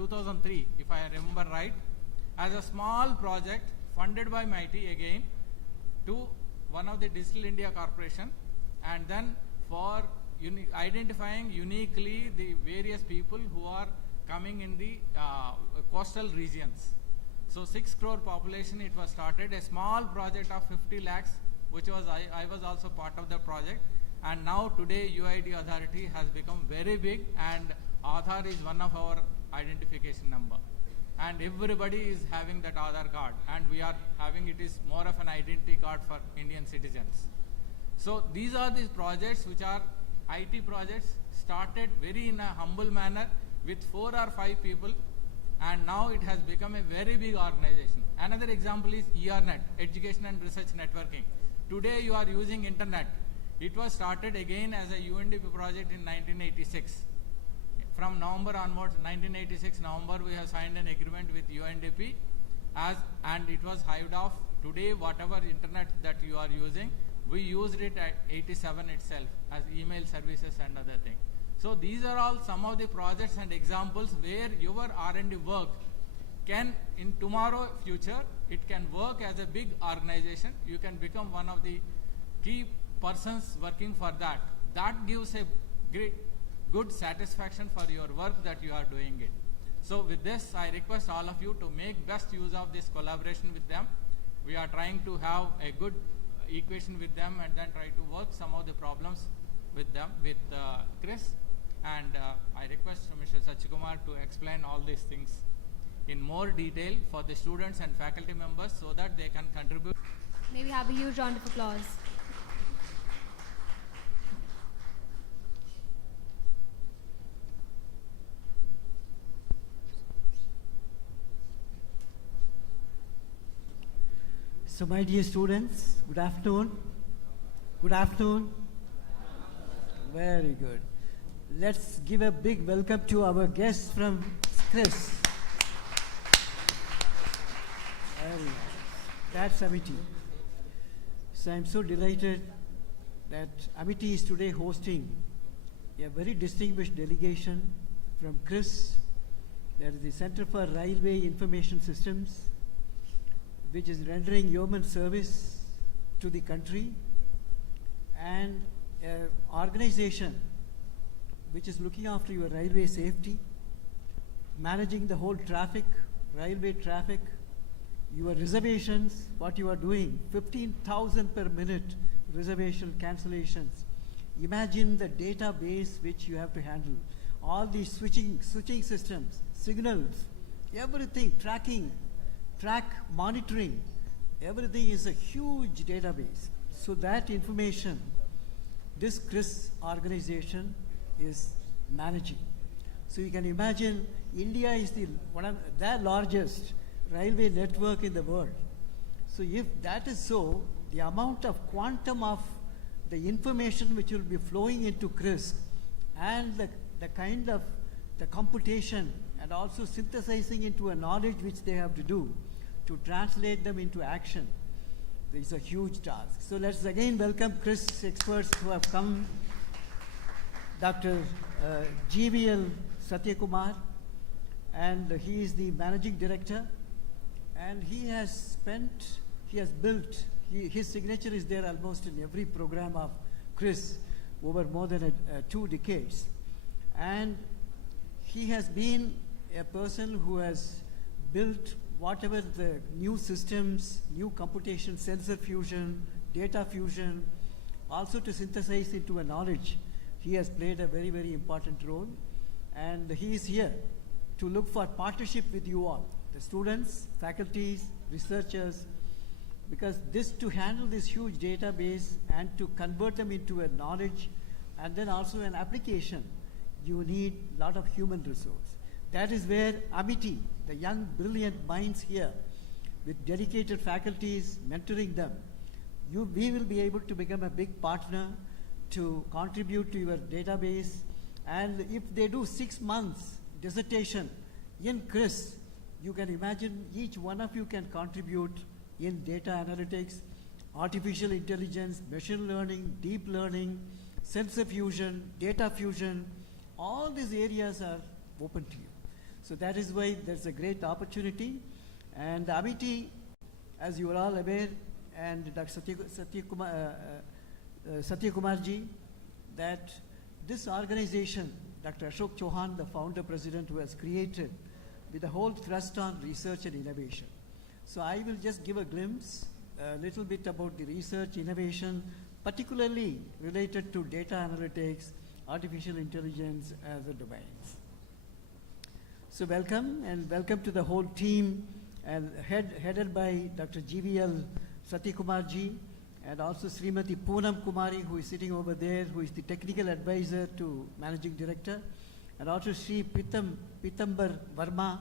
2003, if I remember right, as a small project funded by MIT again to one of the Digital India Corporation, and then for identifying uniquely the various people who are coming in the coastal regions. So 6 crore population, it was started, a small project of 50 lakhs, which was, I was also part of the project. And now today UID authority has become very big, and Aadhaar is one of our identification number. And everybody is having that Aadhaar card, and we are having, it is more of an identity card for Indian citizens. So these are these projects which are IT projects, started very in a humble manner with 4 or 5 people, and now it has become a very big organization. Another example is ERNet, Education and Research Networking. Today you are using internet. It was started again as a UNDP project in 1986. From November onwards, 1986 November, we have signed an agreement with UNDP and it was hived off. Today, whatever internet that you are using, we used it at 87 itself as email services and other things. So these are all some of the projects and examples where your R&D work can, in tomorrow future, it can work as a big organization. You can become one of the key persons working for that. That gives a good satisfaction for your work that you are doing it. So with this, I request all of you to make best use of this collaboration with them. We are trying to have a good equation with them and then try to work some of the problems with them, with CRIS. And I request Mr. Satya Kumar to explain all these things in more detail for the students and faculty members so that they can contribute. May we have a huge round of applause. So my dear students, good afternoon. Good afternoon. Very good. Let's give a big welcome to our guests from CRIS. Very nice. That's Amity. So I'm so delighted that Amity is today hosting a very distinguished delegation from CRIS, that is the Center for Railway Information Systems, which is rendering human service to the country, and an organization which is looking after your railway safety, managing the whole traffic, railway traffic, your reservations, what you are doing, 15,000 per minute reservation cancellations. Imagine the database which you have to handle, all these switching systems, signals, everything, tracking, track monitoring, everything is a huge database. So that information, this CRIS organization is managing. So you can imagine India is one of the largest railway network in the world. So if that is so, the amount of quantum of the information which will be flowing into CRIS and the kind of the computation and also synthesizing into a knowledge which they have to do to translate them into action is a huge task. So let's again welcome CRIS experts who have come. Dr. GVL Satya Kumar, and he is the managing director, and he has built, his signature is there almost in every program of CRIS over more than 2 decades. And he has been a person who has built whatever the new systems, new computation, sensor fusion, data fusion, also to synthesize into a knowledge. He has played a very, very important role, and he is here to look for partnership with you all, the students, faculties, researchers, because to handle this huge database and to convert them into a knowledge and then also an application, you need a lot of human resource. That is where Amity, the young, brilliant minds here, with dedicated faculties mentoring them, we will be able to become a big partner to contribute to your database. And if they do 6 months dissertation in CRIS, you can imagine each one of you can contribute in data analytics, artificial intelligence, machine learning, deep learning, sensor fusion, data fusion. All these areas are open to you. So that is why there's a great opportunity. And the Amity, as you are all aware, and Dr. Satya Kumarji, that this organization, Dr. Ashok Chauhan, the founder president, who has created with the whole thrust on research and innovation. So I will just give a glimpse, a little bit about the research, innovation, particularly related to data analytics, artificial intelligence as a domains. So welcome, and welcome to the whole team, and headed by Dr. GVL Satya Kumarji, and also Srimati Poonam Kumari, who is sitting over there, who is the technical advisor to Managing Director, and also Shri Pitambar Verma,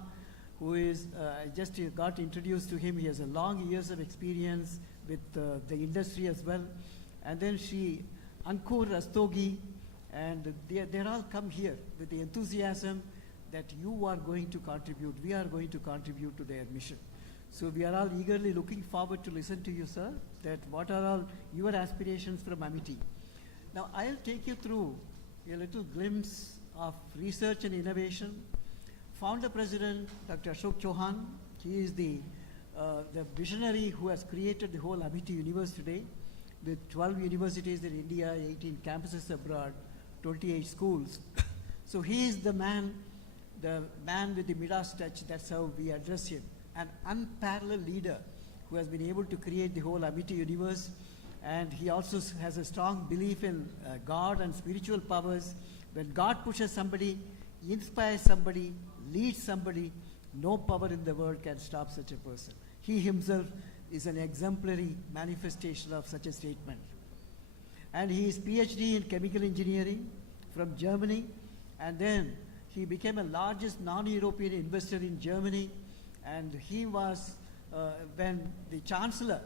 who is, I just got introduced to him. He has a long years of experience with the industry as well. And then Shri Ankur Rastogi, and they all come here with the enthusiasm that you are going to contribute, we are going to contribute to their mission. So we are all eagerly looking forward to listen to you, sir, that what are all your aspirations from Amity. Now I'll take you through a little glimpse of research and innovation. Founder President, Dr. Ashok Chauhan, he is the visionary who has created the whole Amity universe today, with 12 universities in India, 18 campuses abroad, 28 schools. So he is the man with the Midas touch, that's how we address him. An unparalleled leader who has been able to create the whole Amity universe, and he also has a strong belief in God and spiritual powers. When God pushes somebody, inspires somebody, leads somebody, no power in the world can stop such a person. He himself is an exemplary manifestation of such a statement. And he is PhD in chemical engineering from Germany, and then he became a largest non-European investor in Germany, and he was, when the Chancellor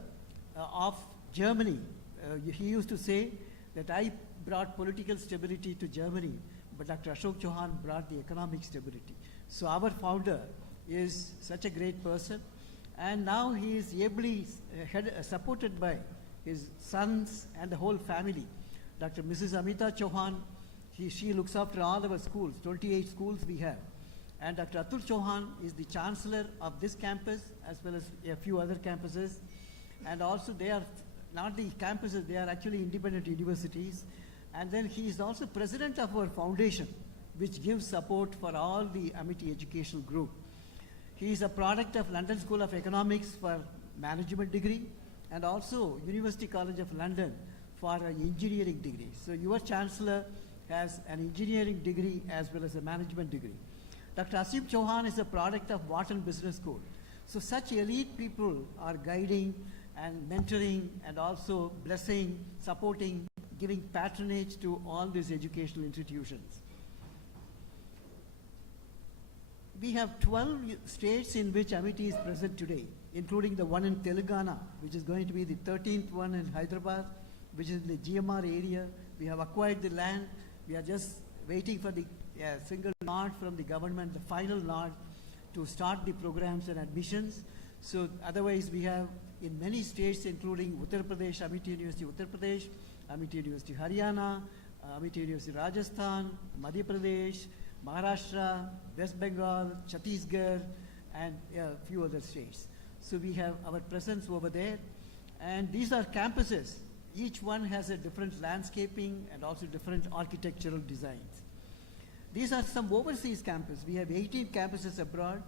of Germany, he used to say that I brought political stability to Germany, but Dr. Ashok Chauhan brought the economic stability. So our founder is such a great person, and now he is ably supported by his sons and the whole family. Dr. Mrs. Amita Chauhan, she looks after all our schools, 28 schools we have. And Dr. Atul Chauhan is the chancellor of this campus as well as a few other campuses. And also they are not the campuses, they are actually independent universities. And then he is also president of our foundation, which gives support for all the Amity Educational Group. He is a product of London School of Economics for management degree, and also University College of London for an engineering degree. So your chancellor has an engineering degree as well as a management degree. Dr. Asim Chauhan is a product of Wharton Business School. So such elite people are guiding and mentoring and also blessing, supporting, giving patronage to all these educational institutions. We have 12 states in which Amity is present today, including the one in Telangana, which is going to be the 13th one in Hyderabad, which is in the GMR area. We have acquired the land. We are just waiting for the single nod from the government, the final nod, to start the programs and admissions. So otherwise we have in many states, including Uttar Pradesh, Amity University Uttar Pradesh, Amity University Haryana, Amity University Rajasthan, Madhya Pradesh, Maharashtra, West Bengal, Chhattisgarh, and a few other states. So we have our presence over there. And these are campuses. Each one has a different landscaping and also different architectural designs. These are some overseas campuses. We have 18 campuses abroad,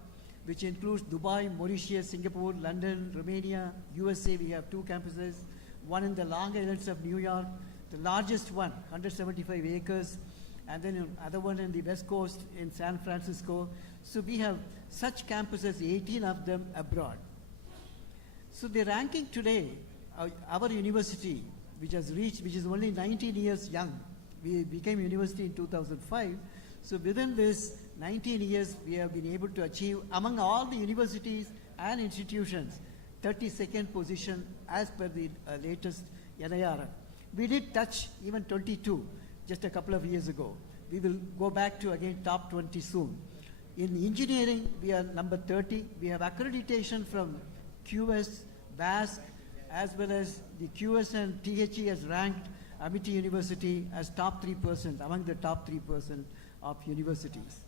which includes Dubai, Mauritius, Singapore, London, Romania, USA. We have 2 campuses, one in the Long Islands of New York, the largest one, 175 acres, and then another one in the West Coast in San Francisco. So we have such campuses, 18 of them abroad. So the ranking today, our university, which is only 19 years young, we became university in 2005. So within this 19 years, we have been able to achieve, among all the universities and institutions, 32nd position as per the latest NIRF. We did touch even 22 just a couple of years ago. We will go back to again top 20 soon. In engineering, we are number 30. We have accreditation from QS, VASC, as well as the QS and THE has ranked Amity University as top 3%, among the top 3% of universities.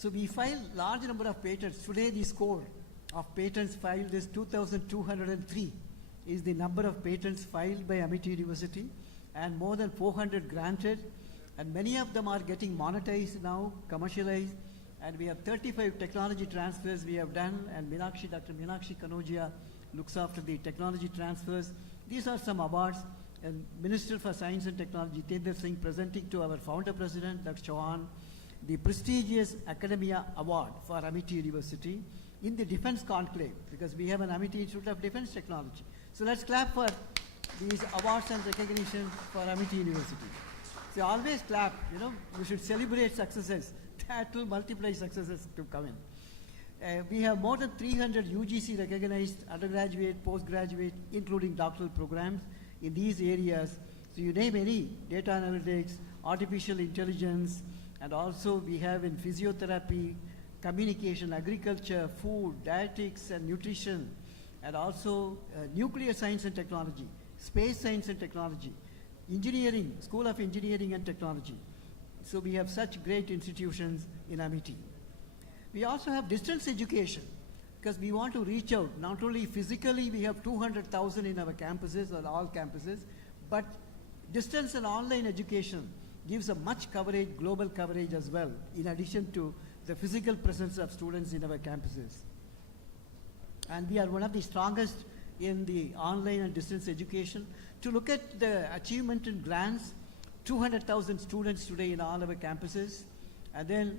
So we file large number of patents. Today the score of patents filed is 2,203 is the number of patents filed by Amity University, and more than 400 granted, and many of them are getting monetized now, commercialized, and we have 35 technology transfers we have done, and Dr. Meenakshi Kanojia looks after the technology transfers. These are some awards, and Minister for Science and Technology, Jitendra Singh, presenting to our founder president, Dr. Chauhan, the prestigious Academia Award for Amity University in the Defense Conclave, because we have an Amity Institute of Defense Technology. So let's clap for these awards and recognition for Amity University. So always clap, we should celebrate successes. That will multiply successes to come in. We have more than 300 UGC recognized undergraduate, postgraduate, including doctoral programs in these areas. So you name any, data analytics, artificial intelligence, and also we have in physiotherapy, communication, agriculture, food, dietetics and nutrition, and also nuclear science and technology, space science and technology, engineering, School of Engineering and Technology. So we have such great institutions in Amity. We also have distance education, because we want to reach out. Not only physically, we have 200,000 in our campuses, or all campuses, but distance and online education gives a much coverage, global coverage as well, in addition to the physical presence of students in our campuses. And we are one of the strongest in the online and distance education. To look at the achievement in grants, 200,000 students today in all our campuses, and then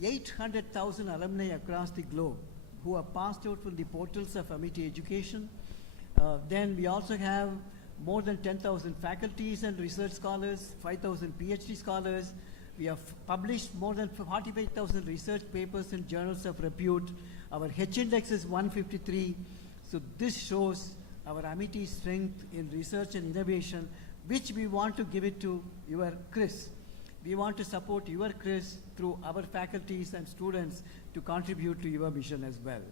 800,000 alumni across the globe who are passed out from the portals of Amity Education. Then we also have more than 10,000 faculties and research scholars, 5,000 PhD scholars. We have published more than 45,000 research papers in journals of repute. Our H-index is 153. So this shows our Amity strength in research and innovation, which we want to give it to your CRIS. We want to support your CRIS through our faculties and students to contribute to your mission as well.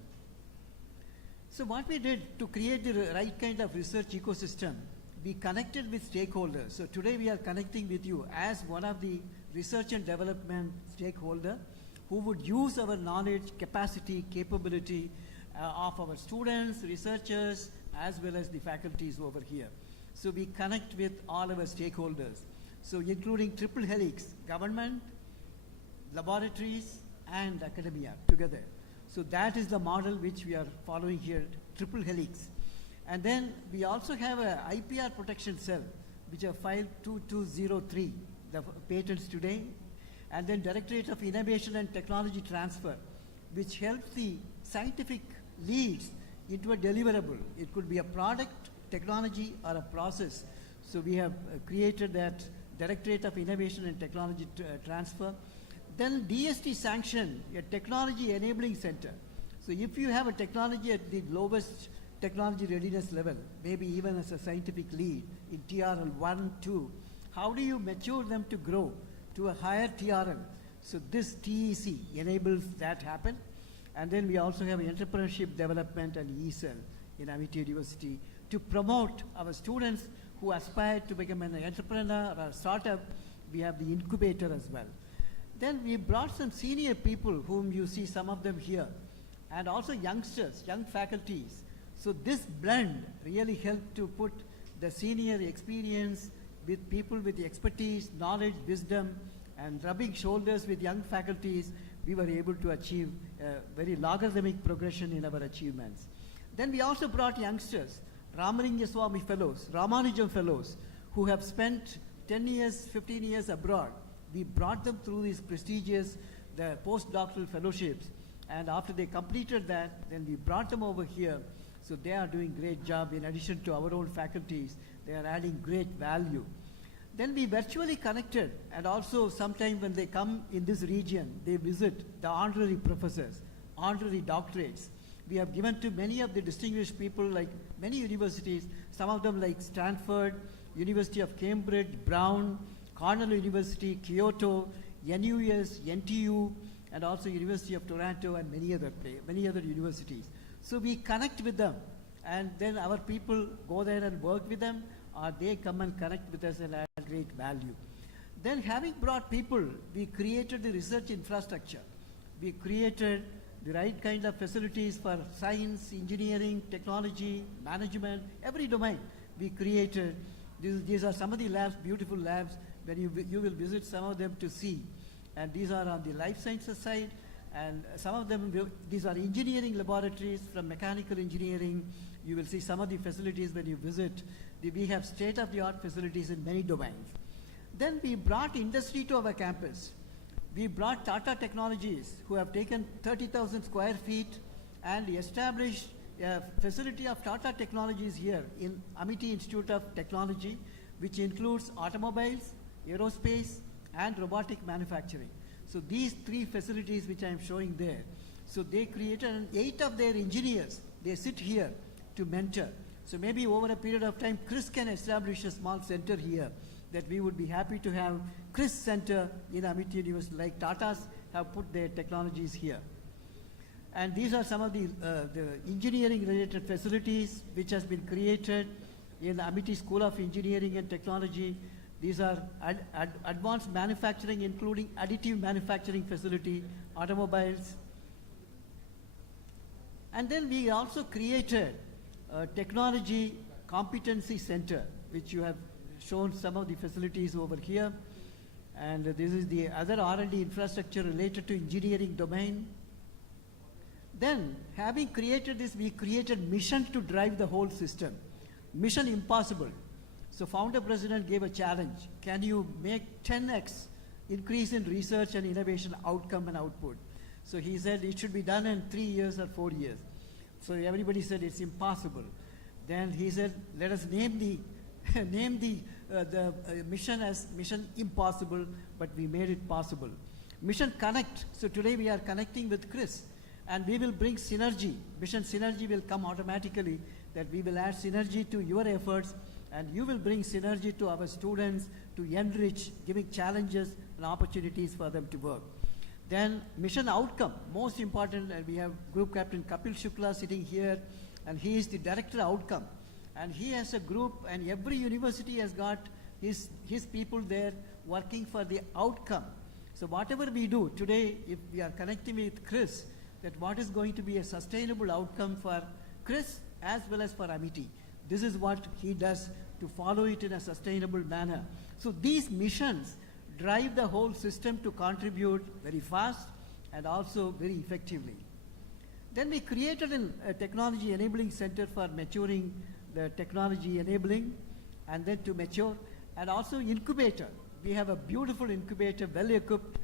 So what we did to create the right kind of research ecosystem, we connected with stakeholders. So today we are connecting with you as one of the research and development stakeholder who would use our knowledge, capacity, capability of our students, researchers, as well as the faculties over here. So we connect with all our stakeholders. So including triple helix, government, laboratories, and academia together. So that is the model which we are following here, triple helix. And then we also have a IPR protection cell, which have filed 2203, the patents today. And then Directorate of Innovation and Technology Transfer, which helps the scientific leads into a deliverable. It could be a product, technology, or a process. So we have created that Directorate of Innovation and Technology Transfer. Then DST sanction, a technology enabling center. So if you have a technology at the lowest technology readiness level, maybe even as a scientific lead in TRL 1, 2, how do you mature them to grow to a higher TRL? So this TEC enables that happen. And then we also have entrepreneurship development and ESL in Amity University to promote our students who aspire to become an entrepreneur or a startup. We have the incubator as well. Then we brought some senior people whom you see some of them here, and also youngsters, young faculties. So this blend really helped to put the senior experience with people with the expertise, knowledge, wisdom, and rubbing shoulders with young faculties. We were able to achieve a very logarithmic progression in our achievements. Then we also brought youngsters, Ramalinga Fellows, Ramanujam Fellows, who have spent 10 years, 15 years abroad. We brought them through these prestigious the postdoctoral fellowships, and after they completed that, then we brought them over here. So they are doing great job. In addition to our own faculties, they are adding great value. Then we virtually connected, and also sometime when they come in this region, they visit the honorary professors, honorary doctorates. We have given to many of the distinguished people, like many universities, some of them like Stanford, University of Cambridge, Brown, Cornell University, Kyoto, NUS, NTU, and also University of Toronto, and many other universities. So we connect with them, and then our people go there and work with them, or they come and connect with us and add great value. Then having brought people, we created the research infrastructure. We created the right kind of facilities for science, engineering, technology, management, every domain we created. These are some of the labs, beautiful labs, when you will visit some of them to see. And these are on the life sciences side, and some of them, these are engineering laboratories from mechanical engineering. You will see some of the facilities when you visit. We have state-of-the-art facilities in many domains. Then we brought industry to our campus. We brought Tata Technologies, who have taken 30,000 square feet and established a facility of Tata Technologies here in Amity Institute of Technology, which includes automobiles, aerospace, and robotic manufacturing. So these three facilities which I am showing there, so they created, and 8 of their engineers, they sit here to mentor. So maybe over a period of time, CRIS can establish a small center here that we would be happy to have CRIS Center in Amity University, like Tatas have put their technologies here. And these are some of the engineering-related facilities which has been created in Amity School of Engineering and Technology. These are advanced manufacturing, including additive manufacturing facility, automobiles. And then we also created a technology competency center, which you have shown some of the facilities over here. And this is the other R&D infrastructure related to engineering domain. Then, having created this, we created mission to drive the whole system. Mission impossible. So founder president gave a challenge. Can you make 10x increase in research and innovation outcome and output? So he said it should be done in 3 years or 4 years. So everybody said it's impossible. Then he said, let us name the mission as Mission Impossible, but we made it possible. Mission Connect. So today we are connecting with CRIS, and we will bring synergy. Mission synergy will come automatically, that we will add synergy to your efforts, and you will bring synergy to our students to enrich, giving challenges and opportunities for them to work. Then mission outcome, most important, and we have Group Captain Kapil Shukla sitting here, and he is the director outcome. And he has a group, and every university has got his people there working for the outcome. So whatever we do today, if we are connecting with CRIS, that what is going to be a sustainable outcome for CRIS as well as for Amity. This is what he does to follow it in a sustainable manner. So these missions drive the whole system to contribute very fast and also very effectively. Then we created a technology enabling center for maturing the technology enabling and then to mature, and also incubator. We have a beautiful incubator, well equipped.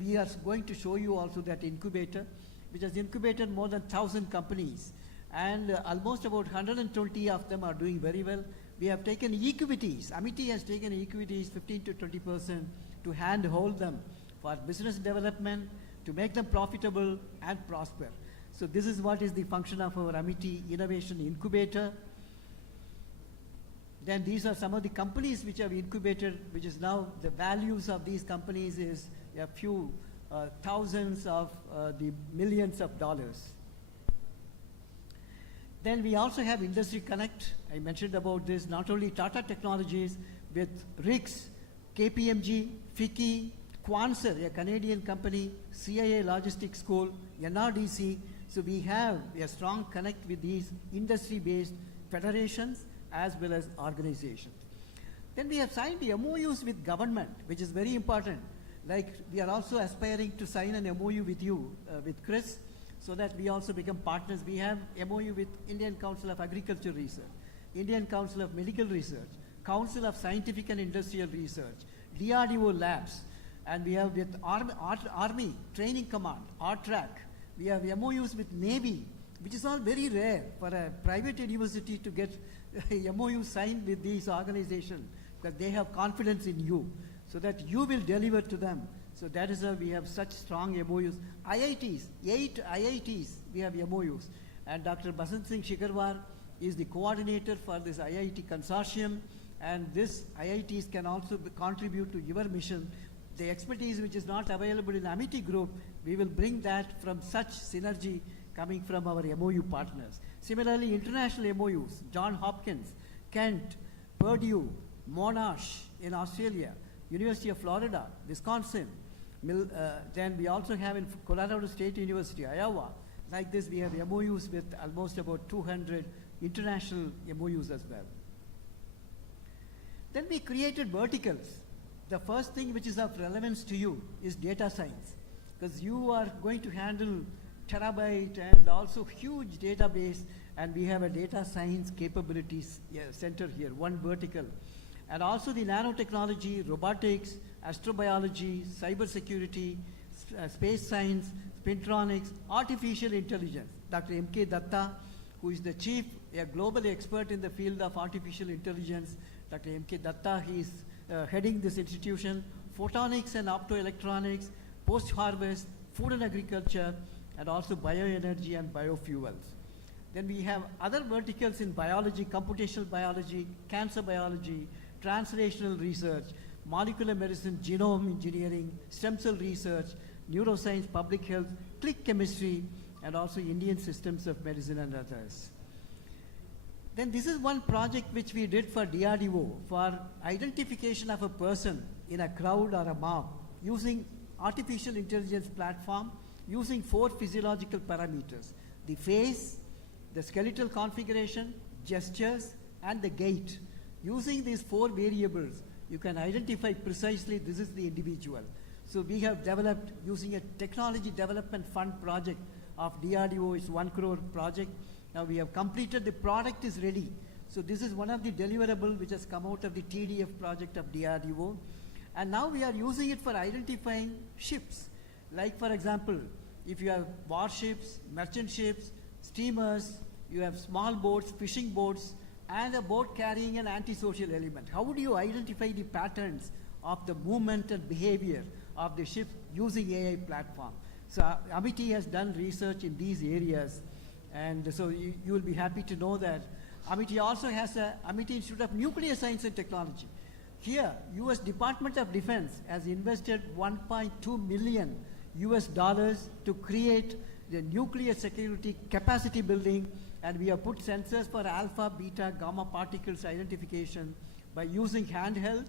We are going to show you also that incubator, which has incubated more than 1,000 companies, and almost about 120 of them are doing very well. We have taken equities. Amity has taken equities 15 to 20% to handhold them for business development, to make them profitable and prosper. So this is what is the function of our Amity Innovation Incubator. Then these are some of the companies which have incubated, which is now the values of these companies is a few thousands of the millions of dollars. Then we also have Industry Connect. I mentioned about this, not only Tata Technologies, with RICS, KPMG, FICCI, Quanser, a Canadian company, CIA Logistics School, NRDC. So we have a strong connect with these industry-based federations as well as organizations. Then we have signed the MOUs with government, which is very important. Like we are also aspiring to sign an MOU with you, with CRIS, so that we also become partners. We have MOU with Indian Council of Agriculture Research, Indian Council of Medical Research, Council of Scientific and Industrial Research, DRDO Labs, and we have with Army Training Command, RTRAC. We have MOUs with Navy, which is all very rare for a private university to get a MOU signed with these organizations, because they have confidence in you, so that you will deliver to them. So that is why we have such strong MOUs. IITs, 8 IITs, we have MOUs. And Dr. Basant Singh Shikarwar is the coordinator for this IIT consortium, and this IITs can also contribute to your mission. The expertise which is not available in Amity Group, we will bring that from such synergy coming from our MOU partners. Similarly, international MOUs, Johns Hopkins, Kent, Purdue, Monash in Australia, University of Florida, Wisconsin, Then we also have in Colorado State University, Iowa. Like this, we have MOUs with almost about 200 international MOUs as well. Then we created verticals. The first thing which is of relevance to you is data science, because you are going to handle terabyte and also huge database, and we have a data science capabilities center here, one vertical. And also the nanotechnology, robotics, astrobiology, cybersecurity, space science, spintronics, artificial intelligence. Dr. M.K. Datta, who is the chief, a global expert in the field of artificial intelligence. Dr. M.K. Datta, he is heading this institution, photonics and optoelectronics, post-harvest, food and agriculture, and also bioenergy and biofuels. Then we have other verticals in biology, computational biology, cancer biology, translational research, molecular medicine, genome engineering, stem cell research, neuroscience, public health, click chemistry, and also Indian systems of medicine and others. Then this is one project which we did for DRDO for identification of a person in a crowd or a mob using artificial intelligence platform using 4 physiological parameters: the face, the skeletal configuration, gestures, and the gait. Using these 4 variables, you can identify precisely this is the individual. So we have developed using a technology development fund project of DRDO. It's 1 crore project. Now we have completed, the product is ready. So this is one of the deliverable which has come out of the TDF project of DRDO. And now we are using it for identifying ships. Like for example, if you have warships, merchant ships, steamers, you have small boats, fishing boats, and a boat carrying an antisocial element. How would you identify the patterns of the movement and behavior of the ship using AI platform? So Amity has done research in these areas, and so you will be happy to know that Amity also has a Amity Institute of Nuclear Science and Technology. Here, US Department of Defense has invested $1.2 million to create the nuclear security capacity building, and we have put sensors for alpha, beta, gamma particles identification by using handheld,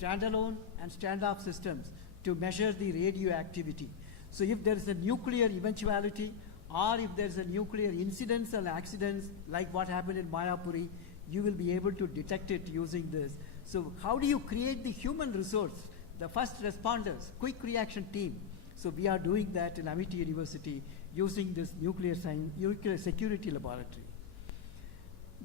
standalone, and standoff systems to measure the radioactivity. So if there is a nuclear eventuality, or if there is a nuclear incidents and accidents like what happened in Mayapuri, you will be able to detect it using this. So how do you create the human resource, the first responders, quick reaction team? So we are doing that in Amity University using this nuclear security laboratory.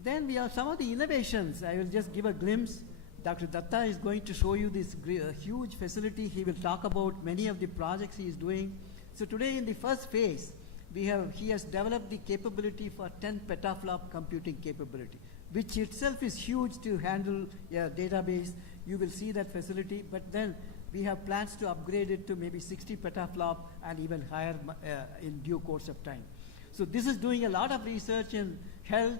Then we have some of the innovations. I will just give a glimpse. Dr. Datta is going to show you this huge facility. He will talk about many of the projects he is doing. So today in the first phase, he has developed the capability for 10 petaflop computing capability, which itself is huge to handle a database. You will see that facility, but then we have plans to upgrade it to maybe 60 petaflop and even higher in due course of time. So this is doing a lot of research in health,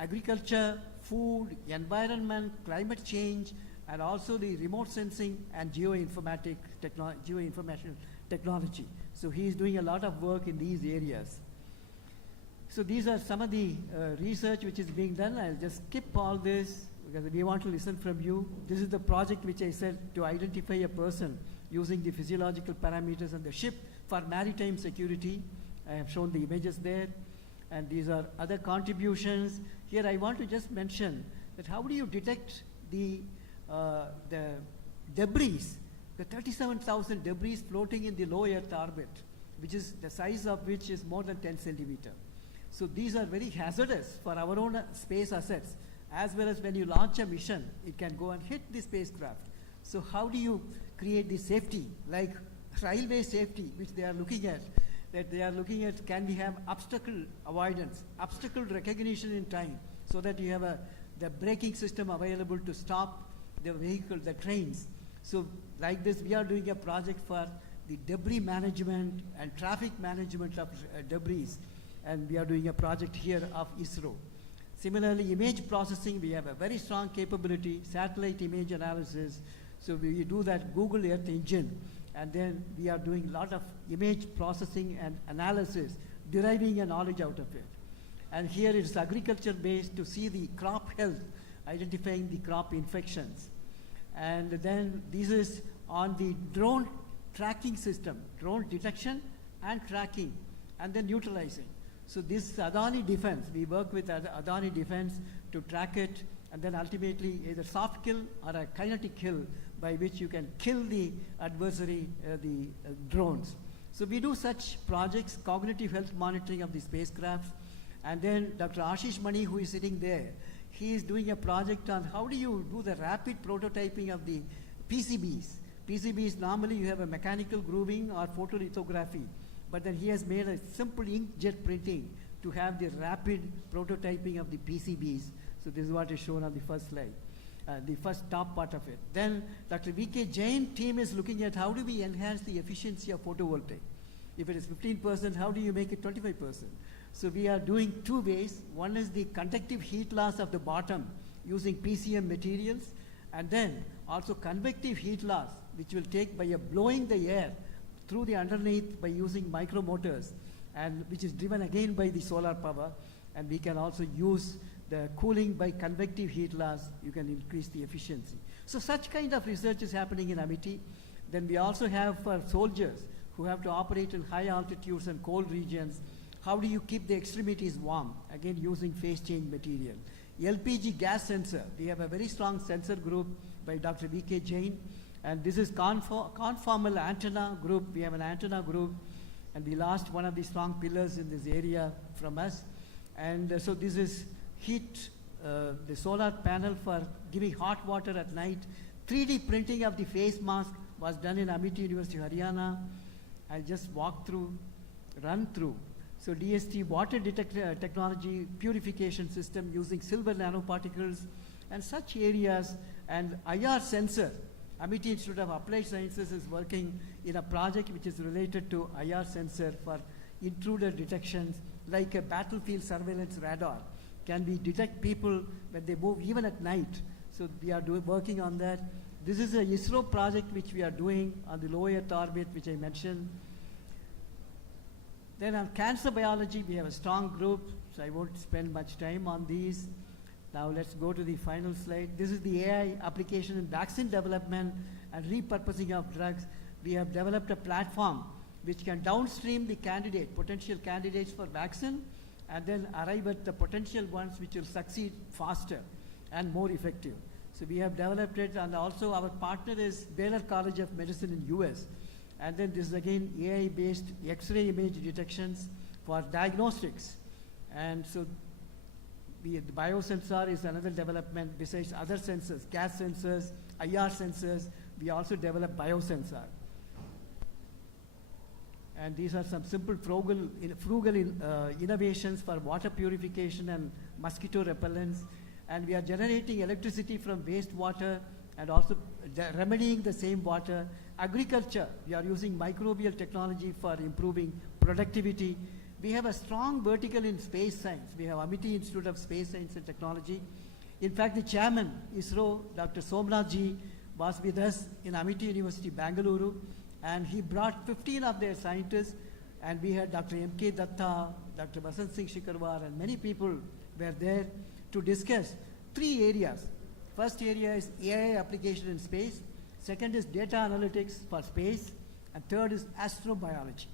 agriculture, food, environment, climate change, and also the remote sensing and geoinformation technology. So he is doing a lot of work in these areas. So these are some of the research which is being done. I'll just skip all this because we want to listen from you. This is the project which I said to identify a person using the physiological parameters on the ship for maritime security. I have shown the images there. And these are other contributions. Here I want to just mention that how do you detect the debris, the 37,000 debris floating in the low Earth orbit, which is the size of which is more than 10 centimeters. So these are very hazardous for our own space assets, as well as when you launch a mission, it can go and hit the spacecraft. So how do you create the safety, like railway safety, which they are looking at, that they are looking at, can we have obstacle avoidance, obstacle recognition in time, so that you have the braking system available to stop the vehicle, the trains. So like this, we are doing a project for the debris management and traffic management of debris, and we are doing a project here of ISRO. Similarly, image processing, we have a very strong capability, satellite image analysis. So we do that Google Earth Engine, and then we are doing a lot of image processing and analysis, deriving a knowledge out of it. And here it's agriculture based to see the crop health, identifying the crop infections. And then this is on the drone tracking system, drone detection and tracking, and then neutralizing. So this Adani Defense, we work with Adani Defense to track it, and then ultimately either soft kill or a kinetic kill by which you can kill the adversary, the drones. So we do such projects, cognitive health monitoring of the spacecrafts. And then Dr. Ashish Mani, who is sitting there, he is doing a project on how do you do the rapid prototyping of the PCBs. PCBs, normally you have a mechanical grooving or photolithography, but then he has made a simple inkjet printing to have the rapid prototyping of the PCBs. So this is what is shown on the first slide, the first top part of it. Then Dr. V.K. Jain team is looking at how do we enhance the efficiency of photovoltaic. If it is 15%, how do you make it 25%? So we are doing two ways. One is the conductive heat loss of the bottom using PCM materials, and then also convective heat loss, which will take by blowing the air through the underneath by using micromotors, and which is driven again by the solar power. And we can also use the cooling by convective heat loss. You can increase the efficiency. So such kind of research is happening in Amity. Then we also have for soldiers who have to operate in high altitudes and cold regions. How do you keep the extremities warm? Again, using phase change material. LPG gas sensor. We have a very strong sensor group by Dr. V.K. Jain. And this is conformal antenna group. We have an antenna group. And we lost one of the strong pillars in this area from us. And so this is heat, the solar panel for giving hot water at night. 3D printing of the face mask was done in Amity University, Haryana. I just walked through, run through. So DST water detector technology, purification system using silver nanoparticles and such areas, and IR sensor. Amity Institute of Applied Sciences is working in a project which is related to IR sensor for intruder detections, like a battlefield surveillance radar. Can we detect people when they move even at night? So we are working on that. This is a ISRO project which we are doing on the low Earth orbit, which I mentioned. Then on cancer biology, we have a strong group, so I won't spend much time on these. Now let's go to the final slide. This is the AI application in vaccine development and repurposing of drugs. We have developed a platform which can downstream the potential candidates for vaccine, and then arrive at the potential ones which will succeed faster and more effective. So we have developed it, and also our partner is Baylor College of Medicine in US. And then this is again AI-based X-ray image detections for diagnostics. And so the biosensor is another development besides other sensors, gas sensors, IR sensors. We also develop biosensor. And these are some simple frugal innovations for water purification and mosquito repellents. And we are generating electricity from wastewater and also remedying the same water. Agriculture, we are using microbial technology for improving productivity. We have a strong vertical in space science. We have Amity Institute of Space Science and Technology. In fact, the chairman, ISRO, Dr. Somnathji, was with us in Amity University, Bangalore, and he brought 15 of their scientists, and we had Dr. M.K. Datta, Dr. Vasant Singh Shikarwar, and many people were there to discuss 3 areas. First area is AI application in space. Second is data analytics for space. And third is astrobiology.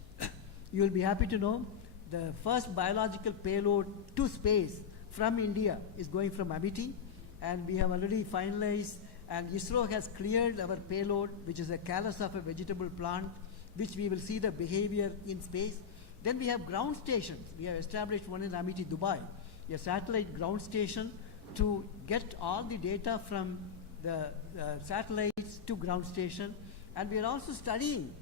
You will be happy to know the first biological payload to space from India is going from Amity, and we have already finalized, and ISRO has cleared our payload, which is a callus of a vegetable plant, which we will see the behavior in space. Then we have ground stations. We have established one in Amity, Dubai, a satellite ground station to get all the data from the satellites to ground station. And we are also studying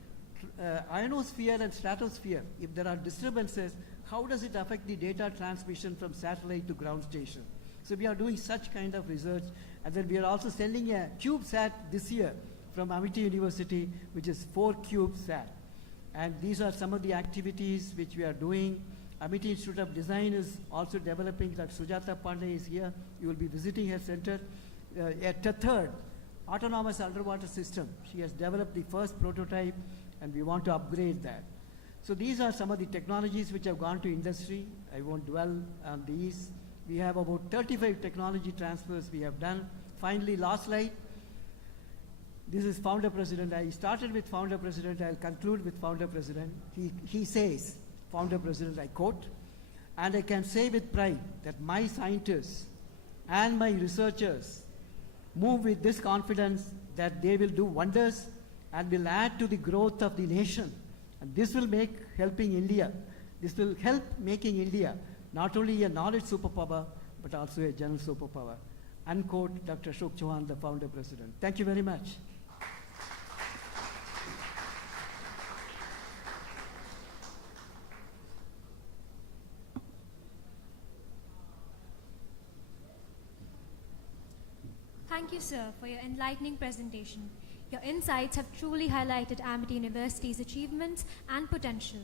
ionosphere and stratosphere. If there are disturbances, how does it affect the data transmission from satellite to ground station? So we are doing such kind of research. And then we are also sending a CubeSat this year from Amity University, which is 4 CubeSat. And these are some of the activities which we are doing. Amity Institute of Design is also developing, that Sujata Pandey is here. You will be visiting her center. At the third, autonomous underwater system. She has developed the first prototype, and we want to upgrade that. So these are some of the technologies which have gone to industry. I won't dwell on these. We have about 35 technology transfers we have done. Finally, last slide. This is founder president. I started with founder president. I'll conclude with founder president. He says, founder president, I quote, and I can say with pride that my scientists and my researchers move with this confidence that they will do wonders and will add to the growth of the nation. And this will make helping India. This will help making India not only a knowledge superpower, but also a general superpower. Unquote, Dr. Ashok Chauhan, the founder president. Thank you very much. Thank you, sir, for your enlightening presentation. Your insights have truly highlighted Amity University's achievements and potential.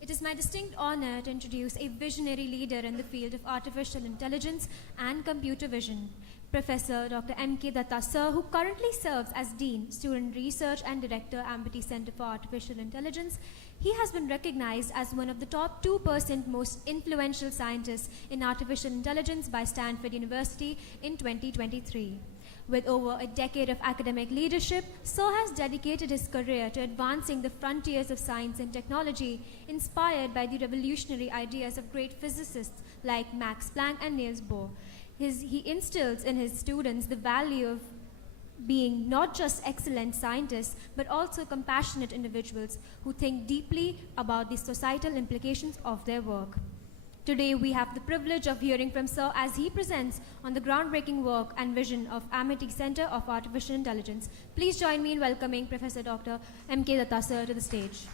It is my distinct honor to introduce a visionary leader in the field of artificial intelligence and computer vision, Professor Dr. M.K. Datta, sir, who currently serves as Dean, Student Research and Director, Amity Center for Artificial Intelligence. He has been recognized as one of the top 2% most influential scientists in artificial intelligence by Stanford University in 2023. With over a decade of academic leadership, Sir has dedicated his career to advancing the frontiers of science and technology, inspired by the revolutionary ideas of great physicists like Max Planck and Niels Bohr. He instills in his students the value of being not just excellent scientists, but also compassionate individuals who think deeply about the societal implications of their work. Today, we have the privilege of hearing from Sir as he presents on the groundbreaking work and vision of Amity Center of Artificial Intelligence. Please join me in welcoming Professor Dr. M.K. Datta, sir, to the stage.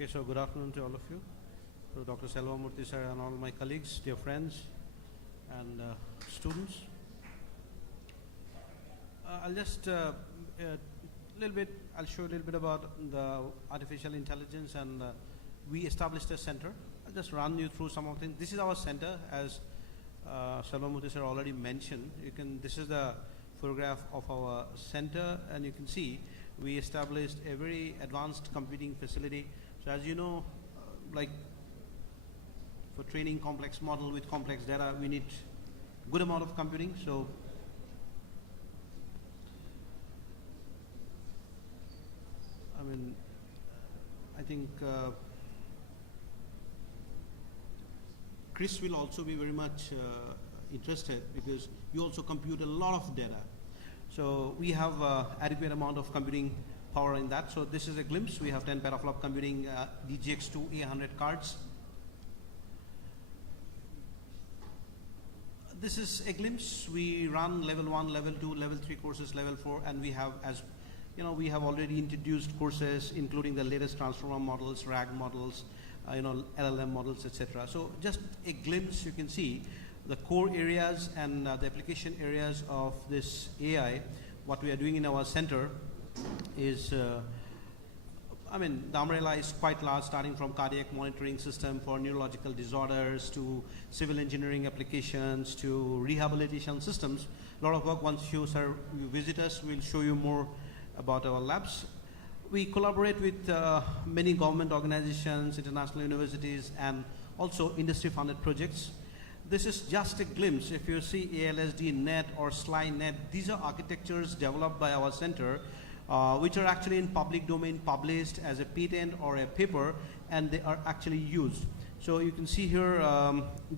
Okay, so good afternoon to all of you. So Dr. Selvamurthy sir and all my colleagues, dear friends and students. I'll just I'll show a little bit about the artificial intelligence, and we established a center. I'll just run you through some of the things. This is our center, as Selvamurthy sir already mentioned. This is the photograph of our center, and you can see we established a very advanced computing facility. So as you know, like for training complex model with complex data, we need good amount of computing. So I think CRIS will also be very much interested, because you also compute a lot of data. So we have adequate amount of computing power in that. So this is a glimpse. We have 10 petaflop computing DGX2 A100 cards. This is a glimpse. We run level 1, level 2, level 3 courses, level 4, and we have, as you know, we have already introduced courses including the latest transformer models, RAG models, LLM models, etc. So just a glimpse. You can see the core areas and the application areas of this AI. What we are doing in our center is, the umbrella is quite large, starting from cardiac monitoring system for neurological disorders to civil engineering applications to rehabilitation systems. A lot of work. Once you visit us, we'll show you more about our labs. We collaborate with many government organizations, international universities, and also industry-funded projects. This is just a glimpse. If you see ALSD net or SLI net, these are architectures developed by our center, which are actually in public domain, published as a patent or a paper, and they are actually used. So you can see here,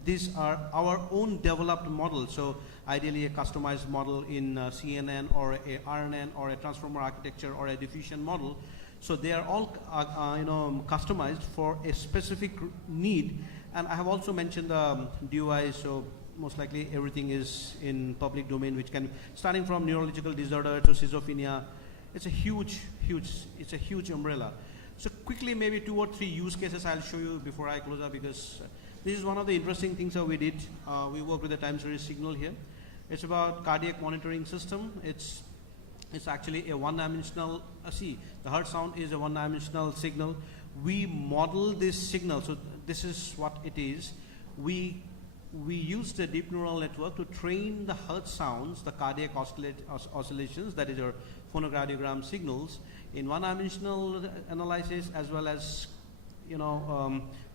these are our own developed models. So ideally a customized model in CNN or a RNN or a transformer architecture or a diffusion model. So they are all customized for a specific need. And I have also mentioned the DUI, so most likely everything is in public domain, which can, starting from neurological disorder to schizophrenia. It's a huge umbrella. So quickly, maybe 2 or 3 use cases I'll show you before I close up, because this is one of the interesting things that we did. We work with the time series signal here. It's about cardiac monitoring system. It's actually a one-dimensional, see, the heart sound is a one-dimensional signal. We model this signal, so this is what it is. We used a deep neural network to train the heart sounds, the cardiac oscillations, that is your phonogradiogram signals, in one-dimensional analysis, as well as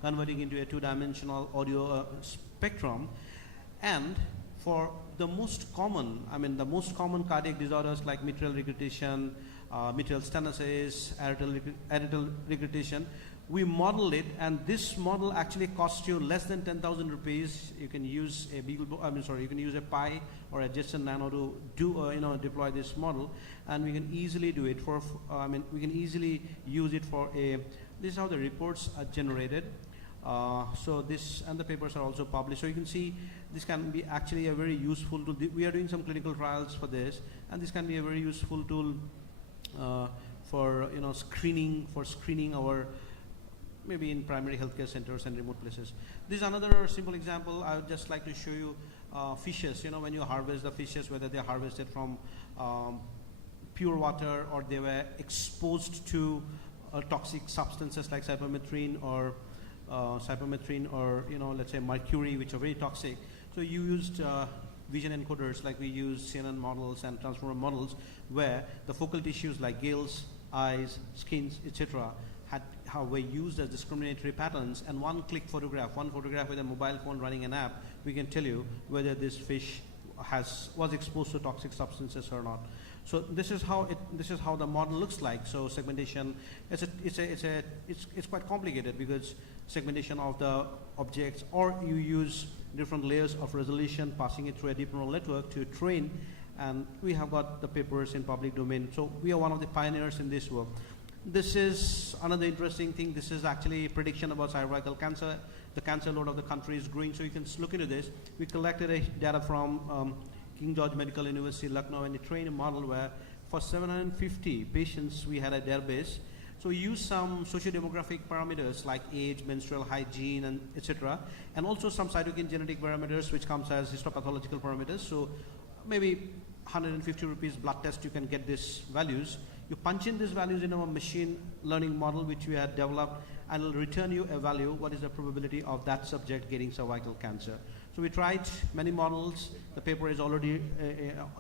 converting into a 2-dimensional audio spectrum. And for the most common cardiac disorders like mitral regurgitation, mitral stenosis, atrial regurgitation, we model it, and this model actually costs you less than 10,000 rupees. You can use a you can use a Pi or a Jetson Nano to deploy this model, and we can easily do it for. We can easily use it for a. This is how the reports are generated. So this and the papers are also published. So you can see this can be actually a very useful tool. We are doing some clinical trials for this, and this can be a very useful tool for screening our, maybe in primary healthcare centers and remote places. This is another simple example. I would just like to show you fishes. When you harvest the fishes, whether they are harvested from pure water or they were exposed to toxic substances like cypermethrin or let's say mercury, which are very toxic. So you used vision encoders, like we use CNN models and transformer models, where the focal tissues like gills, eyes, skins, etc. were used as discriminatory patterns, and one photograph with a mobile phone running an app, we can tell you whether this fish was exposed to toxic substances or not. So this is how the model looks like. So segmentation, it's quite complicated, because segmentation of the objects, or you use different layers of resolution, passing it through a deep neural network to train, and we have got the papers in public domain. So we are one of the pioneers in this work. This is another interesting thing. This is actually prediction about cervical cancer. The cancer load of the country is growing, so you can look into this. We collected data from King George Medical University, Lucknow, and we trained a model where for 750 patients we had a database. So we used some socio-demographic parameters like age, menstrual hygiene, and etc., and also some cytokine genetic parameters, which comes as histopathological parameters. So maybe 150 rupees blood test, you can get these values. You punch in these values in our machine learning model, which we had developed, and it will return you a value, what is the probability of that subject getting cervical cancer. So we tried many models. The paper is already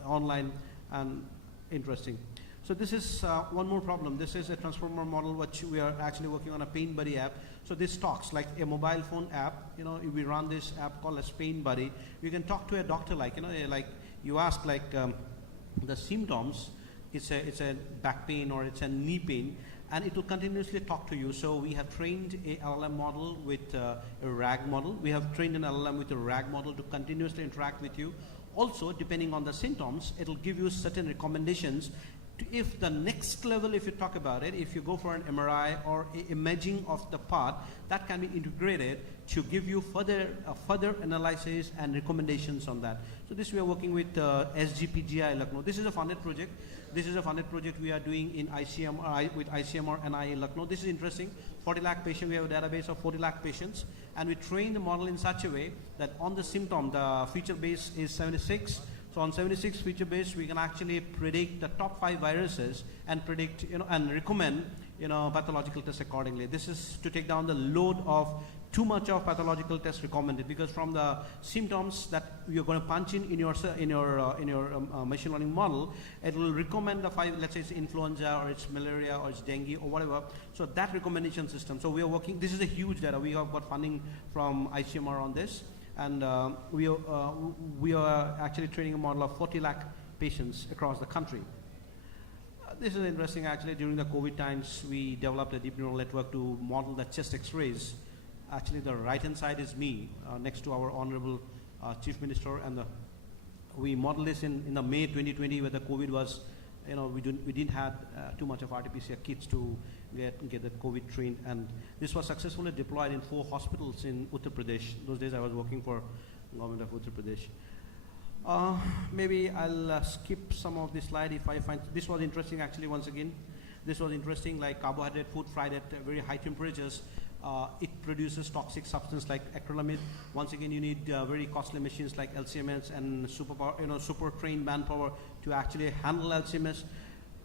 online and interesting. So this is one more problem. This is a transformer model, which we are actually working on a Pain Buddy app. So this talks like a mobile phone app. If we run this app called as Pain Buddy, you can talk to a doctor like you ask the symptoms. It's a back pain or it's a knee pain, and it will continuously talk to you. So we have trained a LLM model with a RAG model. We have trained an LLM with a RAG model to continuously interact with you. Also, depending on the symptoms, it will give you certain recommendations. If the next level, if you talk about it, if you go for an MRI or imaging of the part, that can be integrated to give you further analysis and recommendations on that. So this we are working with SGPGI Lucknow. This is a funded project. This is a funded project we are doing in with ICMR and NIA Lucknow. This is interesting. 40 lakh patients, we have a database of 40 lakh patients, and we train the model in such a way that on the symptom, the feature base is 76. So on 76 feature base, we can actually predict the top 5 viruses and predict, and recommend, pathological tests accordingly. This is to take down the load of too much of pathological tests recommended, because from the symptoms that you're going to punch in your machine learning model, it will recommend the 5, let's say it's influenza or it's malaria or it's dengue or whatever. So that recommendation system. So we are working. This is a huge data. We have got funding from ICMR on this. And we are actually training a model of 40 lakh patients across the country. This is interesting. Actually, during the COVID times, we developed a deep neural network to model the chest X-rays. Actually, the right-hand side is me, next to our Honorable Chief Minister, and we modeled this in the May 2020, where the COVID was we didn't have too much of RT-PCR kits to get the COVID trained, and this was successfully deployed in 4 hospitals in Uttar Pradesh. Those days I was working for government of Uttar Pradesh. Maybe I'll skip some of this slide if I find this was interesting. Actually, once again, this was interesting. Like carbohydrate food fried at very high temperatures, it produces toxic substance like acrylamide. Once again, you need very costly machines like LCMS and super trained manpower to actually handle LCMS.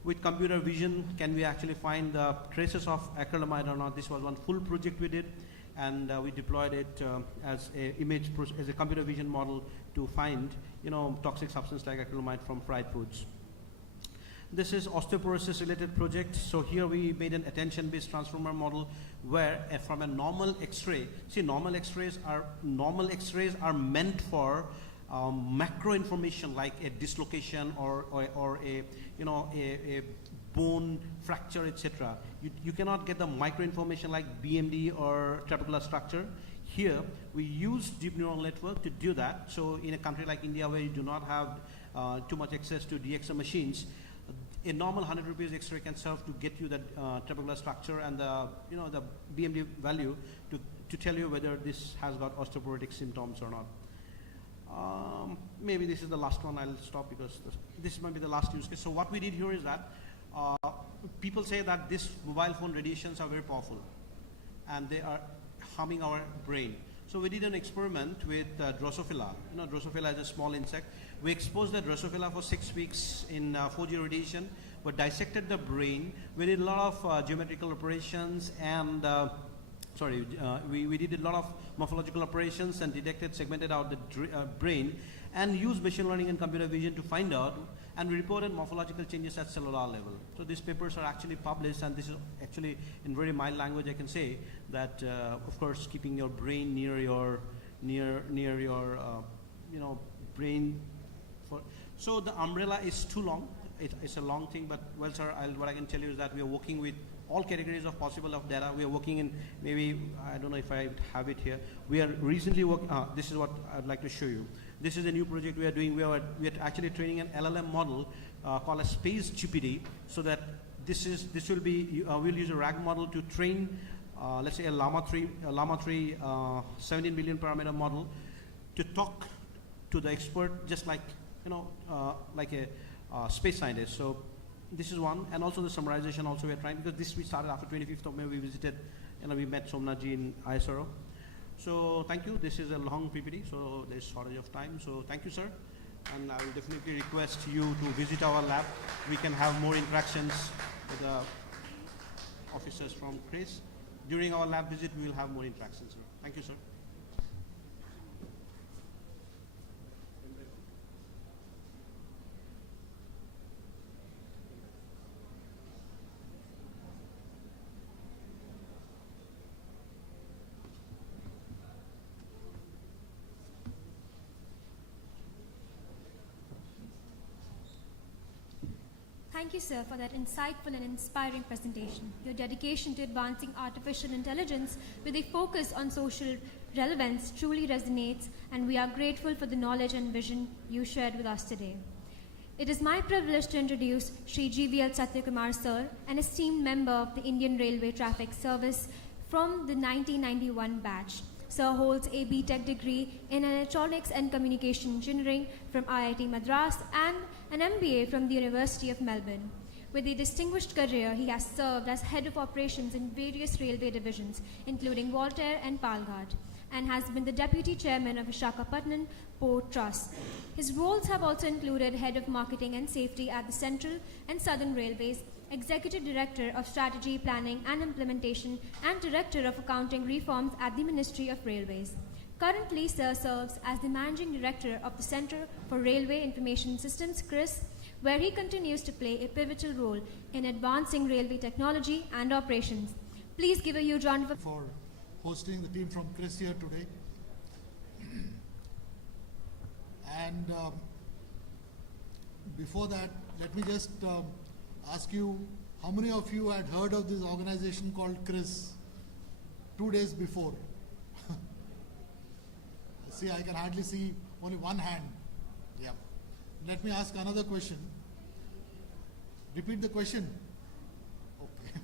With computer vision, can we actually find the traces of acrylamide or not? This was one full project we did, and we deployed it as a computer vision model to find toxic substance like acrylamide from fried foods. This is osteoporosis related project. So here we made an attention-based transformer model where from a normal X-ray, see normal X-rays are meant for macro information like a dislocation or a bone fracture, etc. You cannot get the micro information like BMD or trabecular structure. Here we use deep neural network to do that. So in a country like India where you do not have too much access to DXM machines, a normal 100 rupees X-ray can serve to get you the trabecular structure and the BMD value to tell you whether this has got osteoporotic symptoms or not. Maybe this is the last one. I'll stop because this might be the last use case. So what we did here is that people say that these mobile phone radiations are very powerful and they are harming our brain. So we did an experiment with Drosophila. Drosophila is a small insect. We exposed the Drosophila for 6 weeks in 4G radiation. We dissected the brain. We did a lot of geometrical operations and we did a lot of morphological operations and segmented out the brain and used machine learning and computer vision to find out, and we reported morphological changes at cellular level. So these papers are actually published, and this is actually in very mild language. I can say that, of course, keeping your brain near your brain. So the umbrella is too long. It's a long thing, but well, sir, what I can tell you is that we are working with all categories of possible of data. We are working in maybe, I don't know if I have it here. We are recently working, this is what I'd like to show you. This is a new project we are doing. We are actually training an LLM model called a space GPT, so that we'll use a RAG model to train, let's say a Llama 3 17 billion parameter model to talk to the expert just like, like a space scientist. So this is one, and also the summarization also we are trying, because this we started after 25th of May. We visited, we met Somnathji in ISRO. So thank you. This is a long PPT, so there's shortage of time. So thank you, sir. And I will definitely request you to visit our lab. We can have more interactions with the officers from CRIS. During our lab visit, we will have more interactions, sir. Thank you, sir. Thank you, sir, for that insightful and inspiring presentation. Your dedication to advancing artificial intelligence with a focus on social relevance truly resonates, and we are grateful for the knowledge and vision you shared with us today. It is my privilege to introduce Shri GVL Satya Kumar, sir, an esteemed member of the Indian Railway Traffic Service from the 1991 batch. Sir holds a BTech degree in Electronics and Communication Engineering from IIT Madras and an MBA from the University of Melbourne. With a distinguished career, he has served as head of operations in various railway divisions, including Voltaire and Palghat, and has been the deputy chairman of Visakhapatnam Port Trust. His roles have also included head of marketing and safety at the Central and Southern Railways, Executive Director of Strategy, Planning and Implementation, and Director of Accounting Reforms at the Ministry of Railways. Currently, Sir serves as the Managing Director of the Centre for Railway Information Systems, CRIS, where he continues to play a pivotal role in advancing railway technology and operations. Please give a huge round of applause for hosting the team from CRIS here today. And before that, let me just ask you, how many of you had heard of this organization called CRIS 2 days before? See, I can hardly see only one hand. Yeah. Let me ask another question. Repeat the question. Okay.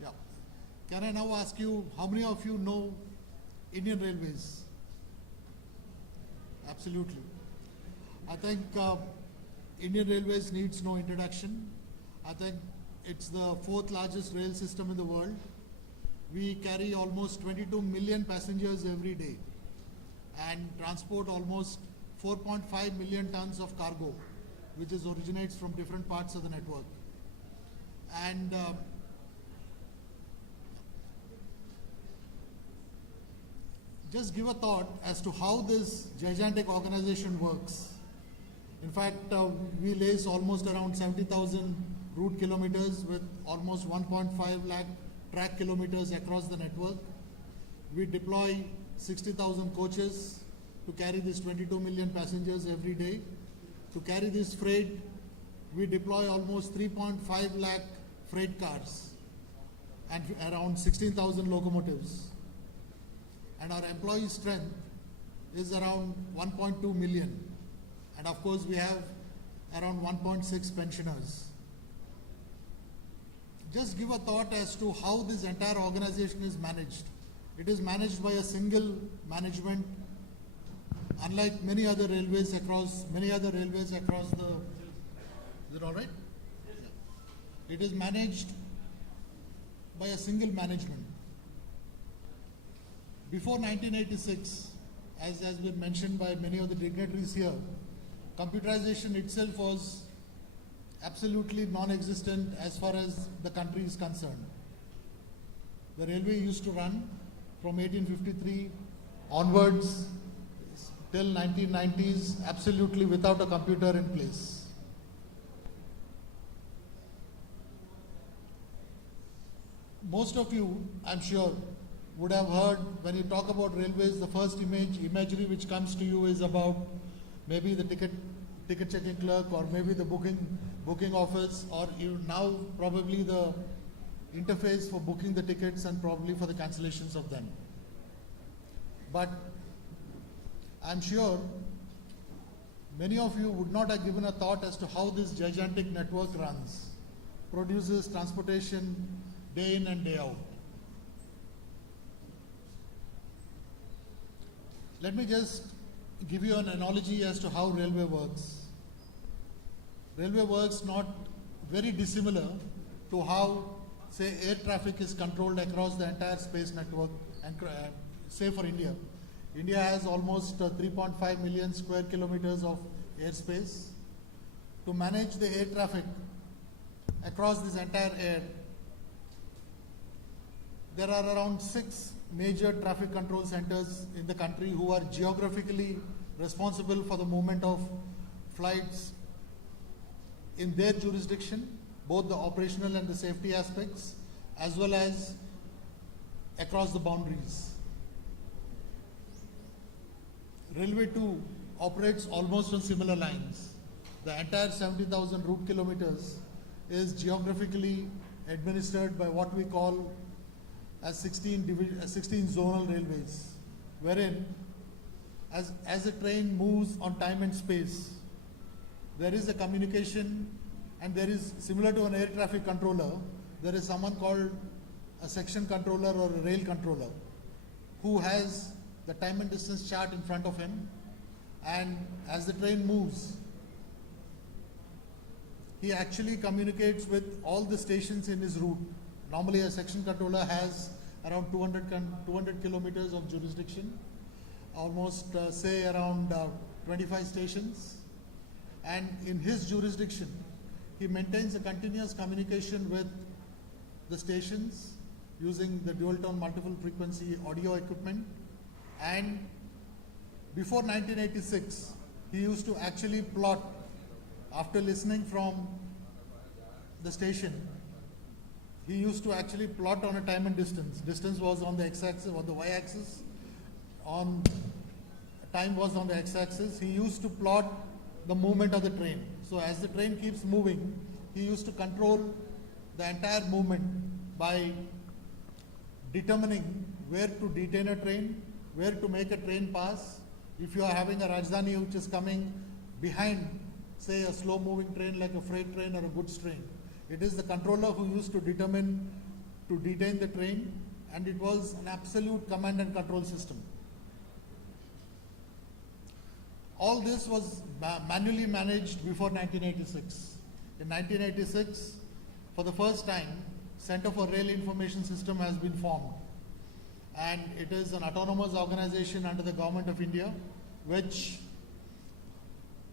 Yeah. Can I now ask you, how many of you know Indian Railways? Absolutely. I think Indian Railways needs no introduction. I think it's the 4th largest rail system in the world. We carry almost 22 million passengers every day and transport almost 4.5 million tons of cargo, which originates from different parts of the network. And just give a thought as to how this gigantic organization works. In fact, we lace almost around 70,000 route kilometers with almost 1.5 lakh track kilometers across the network. We deploy 60,000 coaches to carry these 22 million passengers every day. To carry this freight, we deploy almost 3.5 lakh freight cars and around 16,000 locomotives. And our employee strength is around 1.2 million. And of course, we have around 1.6 pensioners. Just give a thought as to how this entire organization is managed. It is managed by a single management, unlike many other railways across the, is it all right? Yeah. It is managed by a single management. Before 1986, as has been mentioned by many of the dignitaries here, computerization itself was absolutely non-existent as far as the country is concerned. The railway used to run from 1853 onwards till 1990s absolutely without a computer in place. Most of you, I'm sure, would have heard when you talk about railways, the first imagery which comes to you is about maybe the ticket checking clerk, or maybe the booking office, or now probably the interface for booking the tickets and probably for the cancellations of them. But I'm sure many of you would not have given a thought as to how this gigantic network runs, produces transportation day in and day out. Let me just give you an analogy as to how railway works. Railway works not very dissimilar to how, say, air traffic is controlled across the entire space network. And say for India, India has almost 3.5 million square kilometers of airspace. To manage the air traffic across this entire air, there are around 6 major traffic control centers in the country who are geographically responsible for the movement of flights in their jurisdiction, both the operational and the safety aspects, as well as across the boundaries. Railway 2 operates almost on similar lines. The entire 70,000 route kilometers is geographically administered by what we call as 16 zonal railways, wherein as a train moves on time and space, there is a communication, and there is, similar to an air traffic controller, there is someone called a section controller or a rail controller who has the time and distance chart in front of him, and as the train moves, he actually communicates with all the stations in his route. Normally a section controller has around 200 kilometers of jurisdiction, almost say around 25 stations, and in his jurisdiction he maintains a continuous communication with the stations using the dual tone multiple frequency audio equipment. And before 1986 he used to actually plot, after listening from the station, he used to actually plot on a time and distance. Distance was on the x-axis or the y-axis, time was on the x-axis. He used to plot the movement of the train. So as the train keeps moving, he used to control the entire movement by determining where to detain a train, where to make a train pass. If you are having a Rajdhani which is coming behind, say, a slow moving train like a freight train or a goods train, It is the controller who used to detain the train, and it was an absolute command and control system. All this was manually managed before 1986. In 1986, for the first time, Center for Rail Information System has been formed. And it is an autonomous organization under the Government of India, which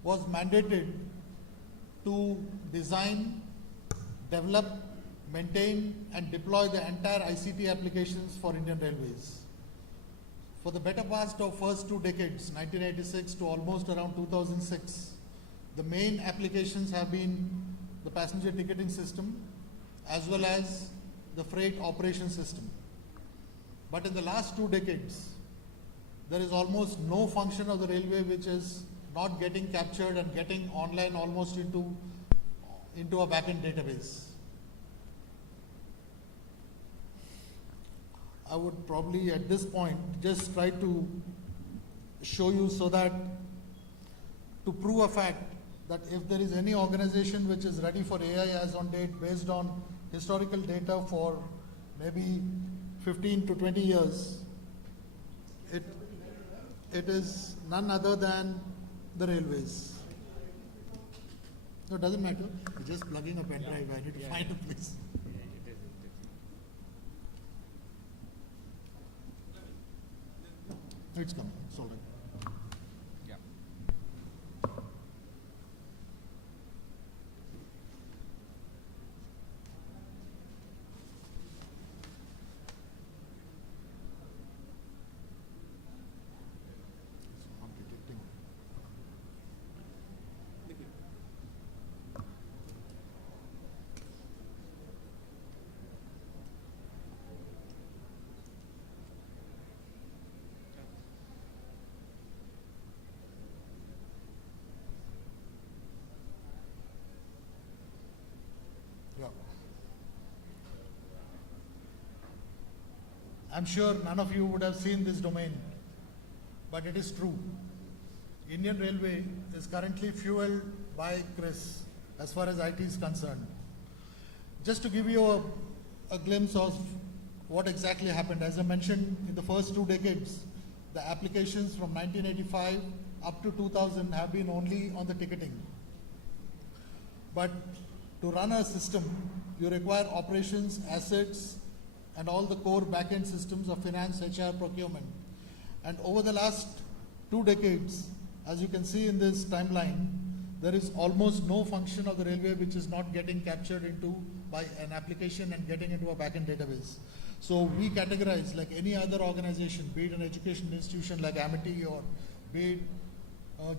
was mandated to design, develop, maintain and deploy the entire ICT applications for Indian Railways. For the better part of first 2 decades, 1986 to almost around 2006, the main applications have been the passenger ticketing system as well as the freight operation system. But in the last 2 decades, there is almost no function of the railway which is not getting captured and getting online almost into a backend database. I would probably at this point just try to show you so that to prove a fact that if there is any organization which is ready for AI as on date based on historical data for maybe 15 to 20 years, it is none other than the railways. No, it doesn't matter. It's just plugging a pen drive. I need to find a place. It's coming. It's all right. Yeah. It's not detecting. Yeah. I'm sure none of you would have seen this domain, but it is true. Indian Railway is currently fueled by CRIS as far as IT is concerned. Just to give you a glimpse of what exactly happened, as I mentioned, in the first 2 decades, the applications from 1985 up to 2000 have been only on the ticketing. But to run a system, you require operations, assets, and all the core back-end systems of finance, HR, procurement. And over the last 2 decades, as you can see in this timeline, there is almost no function of the railway which is not getting captured into by an application and getting into a back-end database. So we categorize like any other organization, be it an education institution like Amity or be it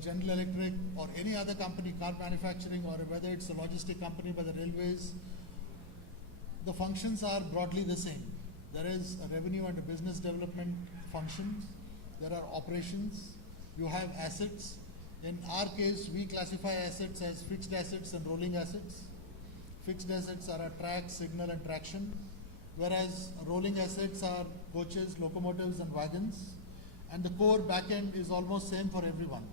General Electric or any other company, car manufacturing, or whether it's a logistic company by the railways, the functions are broadly the same. There is a revenue and a business development function. There are operations. You have assets. In our case, we classify assets as fixed assets and rolling assets. Fixed assets are a track, signal, and traction, whereas rolling assets are coaches, locomotives, and wagons. And the core backend is almost same for everyone.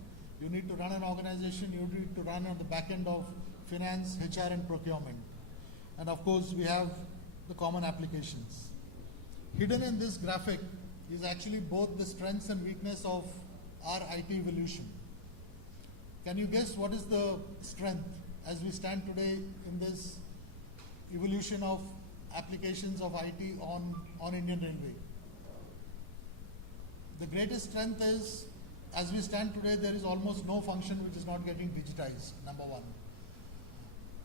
You need to run an organization, you need to run on the back end of finance, HR, and procurement. And of course, we have the common applications. Hidden in this graphic is actually both the strengths and weakness of our IT evolution. Can you guess what is the strength as we stand today in this evolution of applications of IT on Indian Railway? The greatest strength is, as we stand today, there is almost no function which is not getting digitized, number one.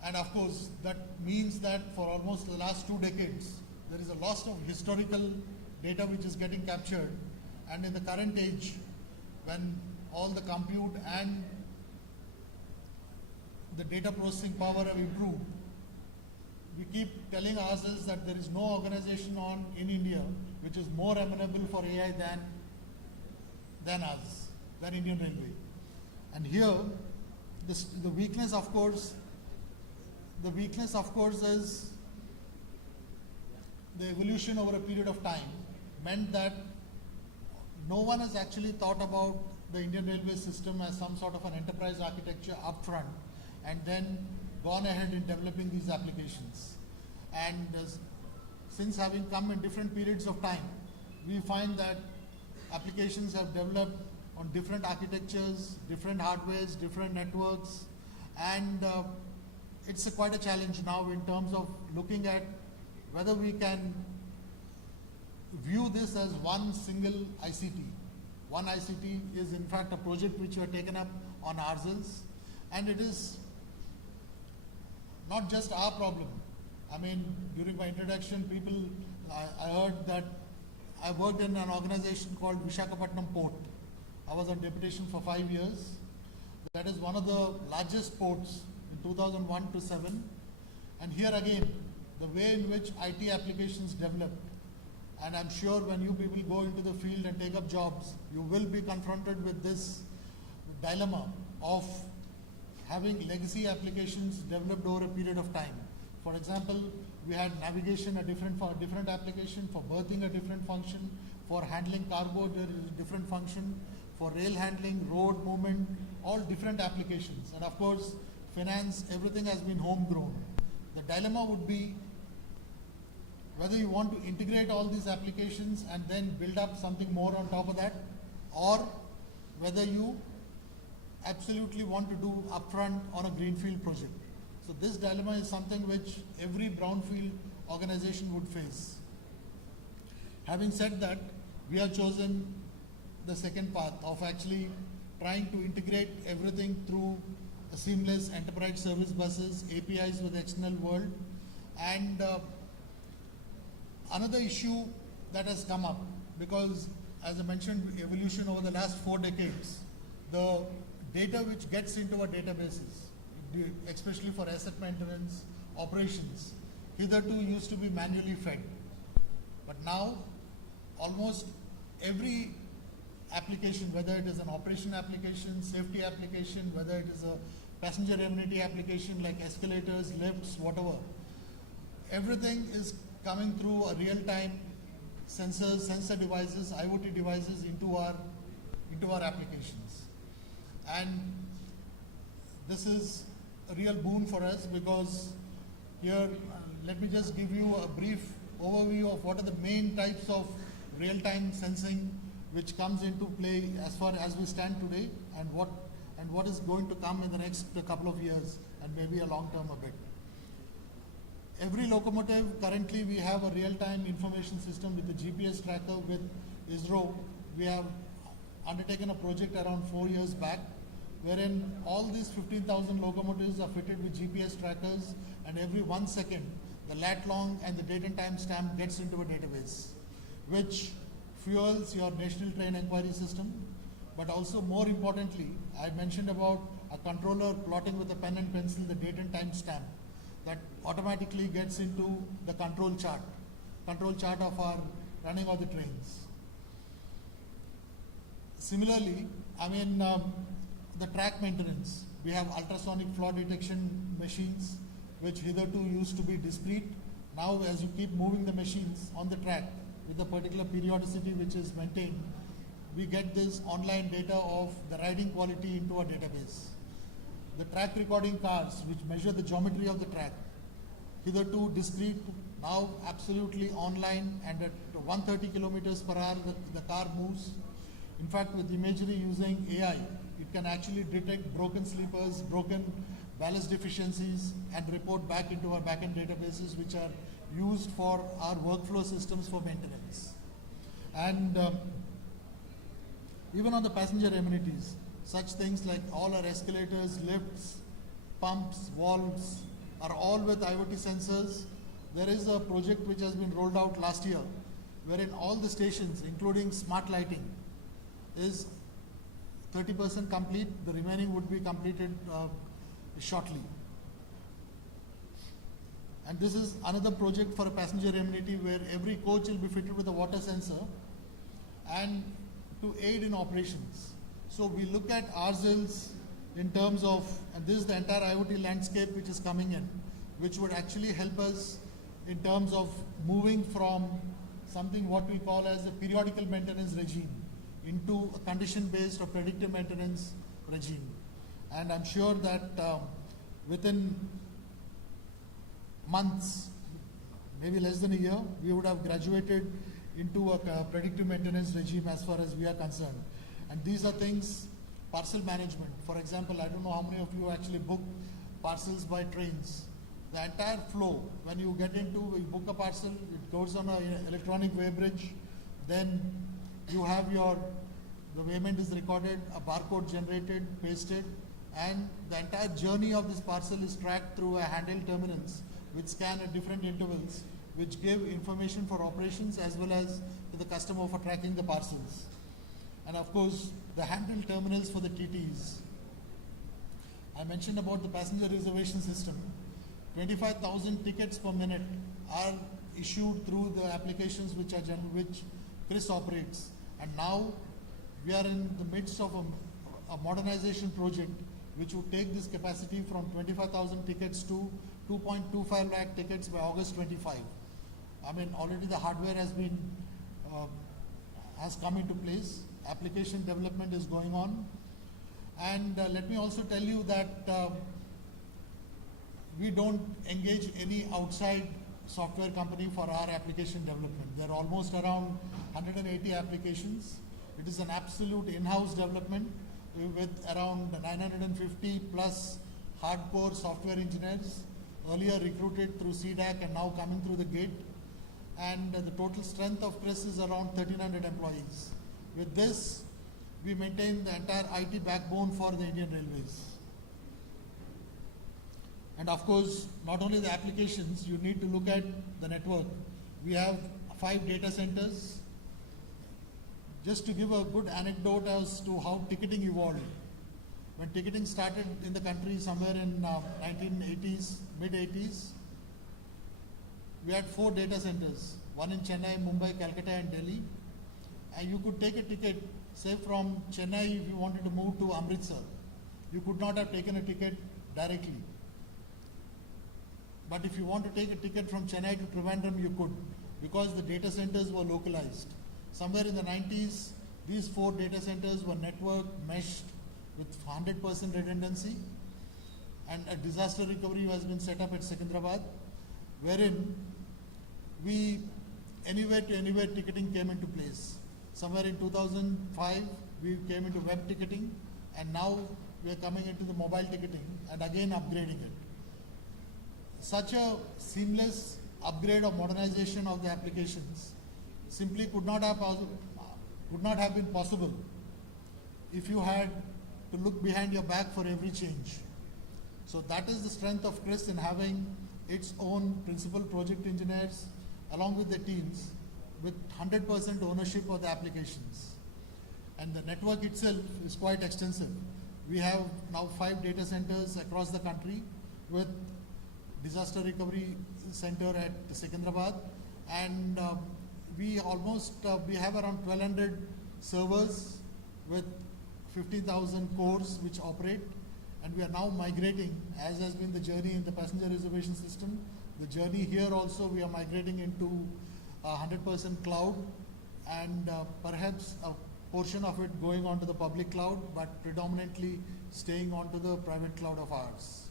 And of course, that means that for almost the last 2 decades, there is a loss of historical data which is getting captured. And in the current age, when all the compute and the data processing power have improved, we keep telling ourselves that there is no organization in India which is more amenable for AI than us, than Indian Railway. And here, the weakness, of course, is the evolution over a period of time meant that no one has actually thought about the Indian Railway system as some sort of an enterprise architecture upfront and then gone ahead in developing these applications. And since having come in different periods of time, we find that applications have developed on different architectures, different hardwares, different networks, and it's quite a challenge now in terms of looking at whether we can view this as one single ICT. One ICT is in fact a project which we have taken up on ourselves, and it is not just our problem. I mean, during my introduction, I heard that I worked in an organization called Visakhapatnam Port. I was on deputation for 5 years. That is one of the largest ports in 2001 to 7. And here again, the way in which IT applications developed, and I'm sure when you people go into the field and take up jobs, you will be confronted with this dilemma of having legacy applications developed over a period of time. For example, we had navigation for a different application, for berthing a different function, for handling cargo there is a different function, for rail handling, road movement, all different applications. And of course, finance, everything has been homegrown. The dilemma would be whether you want to integrate all these applications and then build up something more on top of that, or whether you absolutely want to do upfront on a greenfield project. So this dilemma is something which every brownfield organization would face. Having said that, we have chosen the second path of actually trying to integrate everything through a seamless enterprise service buses, APIs with the external world. And another issue that has come up, because as I mentioned, evolution over the last 4 decades, the data which gets into our databases, especially for asset maintenance, operations, hitherto used to be manually fed. But now, almost every application, whether it is an operation application, safety application, whether it is a passenger amenity application like escalators, lifts, whatever, everything is coming through a real-time sensors, sensor devices, IoT devices into our applications. And this is a real boon for us, because here, let me just give you a brief overview of what are the main types of real-time sensing which comes into play as far as we stand today, and what is going to come in the next couple of years, and maybe a long term a bit. Every locomotive, currently we have a real-time information system with the GPS tracker. With ISRO, we have undertaken a project around 4 years back, wherein all these 15,000 locomotives are fitted with GPS trackers, and every 1 second, the lat long and the date and time stamp gets into a database, which fuels your national train inquiry system. But also, more importantly, I mentioned about a controller plotting with a pen and pencil the date and time stamp that automatically gets into the control chart of our running of the trains. Similarly, the track maintenance. We have ultrasonic flaw detection machines, which hitherto used to be discrete. Now, as you keep moving the machines on the track with a particular periodicity which is maintained, we get this online data of the riding quality into our database. The track recording cars, which measure the geometry of the track, hitherto discrete, now absolutely online, and at 130 kilometers per hour the car moves. In fact, with imagery using AI, it can actually detect broken sleepers, broken ballast deficiencies, and report back into our backend databases, which are used for our workflow systems for maintenance. And even on the passenger amenities, such things like all our escalators, lifts, pumps, valves are all with IoT sensors. There is a project which has been rolled out last year, wherein all the stations, including smart lighting, is 30% complete. The remaining would be completed shortly. And this is another project for a passenger amenity where every coach will be fitted with a water sensor and to aid in operations. So we look at ourselves in terms of, and this is the entire IoT landscape which is coming in, which would actually help us in terms of moving from something what we call as a periodical maintenance regime into a condition-based or predictive maintenance regime. And I'm sure that within months, maybe less than a year, we would have graduated into a predictive maintenance regime as far as we are concerned. And these are things, parcel management. For example, I don't know how many of you actually book parcels by trains. The entire flow, when you get into, you book a parcel, it goes on an electronic weighbridge, then you have the payment is recorded, a barcode generated, pasted, and the entire journey of this parcel is tracked through a handheld terminals which scan at different intervals, which give information for operations as well as to the customer for tracking the parcels. And of course, the handheld terminals for the TTs. I mentioned about the passenger reservation system. 25,000 tickets per minute are issued through the applications which CRIS operates. And now we are in the midst of a modernization project which would take this capacity from 25,000 tickets to 2.25 lakh tickets by August 25. I mean, already the hardware has come into place. Application development is going on. And let me also tell you that we don't engage any outside software company for our application development. There are almost around 180 applications. It is an absolute in-house development with around 950 plus hardcore software engineers, earlier recruited through CDAC and now coming through the gate. And the total strength of CRIS is around 1,300 employees. With this, we maintain the entire IT backbone for the Indian Railways. And of course, not only the applications, you need to look at the network. We have 5 data centers. Just to give a good anecdote as to how ticketing evolved. When ticketing started in the country somewhere in 1980s, mid-80s, we had 4 data centers, one in Chennai, Mumbai, Calcutta and Delhi. And you could take a ticket, say from Chennai if you wanted to move to Amritsar. You could not have taken a ticket directly. But if you want to take a ticket from Chennai to Trivandrum, you could, because the data centers were localized. Somewhere in the 90s, these 4 data centers were networked, meshed with 100% redundancy, and a disaster recovery has been set up at Secunderabad, wherein anywhere to anywhere ticketing came into place. Somewhere in 2005, we came into web ticketing, and now we are coming into the mobile ticketing and again upgrading it. Such a seamless upgrade or modernization of the applications simply could not have been possible if you had to look behind your back for every change. So that is the strength of CRIS in having its own principal project engineers along with the teams with 100% ownership of the applications. And the network itself is quite extensive. We have now 5 data centers across the country with disaster recovery center at Secunderabad, and we have around 1,200 servers with 50,000 cores which operate, and we are now migrating, as has been the journey in the passenger reservation system. The journey here also, we are migrating into 100% cloud, and perhaps a portion of it going onto the public cloud, but predominantly staying onto the private cloud of ours.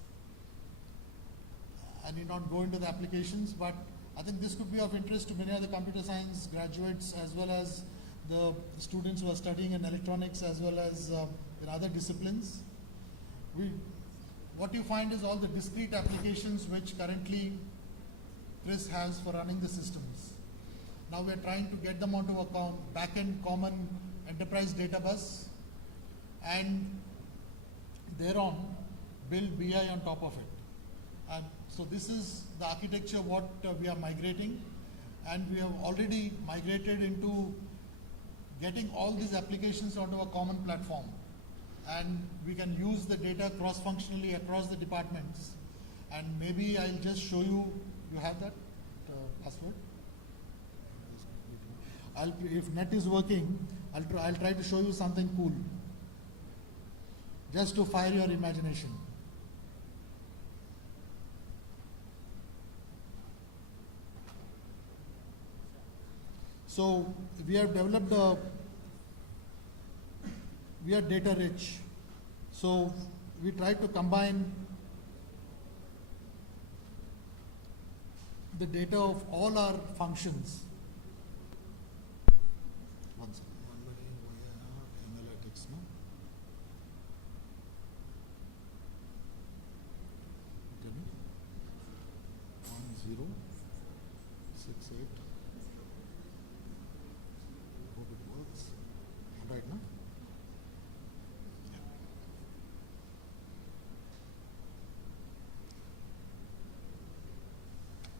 I need not go into the applications, but I think this could be of interest to many other computer science graduates as well as the students who are studying in electronics as well as in other disciplines. What you find is all the discrete applications which currently CRIS has for running the systems. Now we are trying to get them onto a back-end common enterprise data bus and thereon build BI on top of it. And so this is the architecture what we are migrating, and we have already migrated into getting all these applications onto a common platform, and we can use the data cross-functionally across the departments. And maybe I'll just show you, you have that password? If net is working, I'll try to show you something cool, just to fire your imagination. So we have developed we are data rich. So we try to combine the data of all our functions. One second. Analytics, no? Okay. 1068. Hope it works. Right now?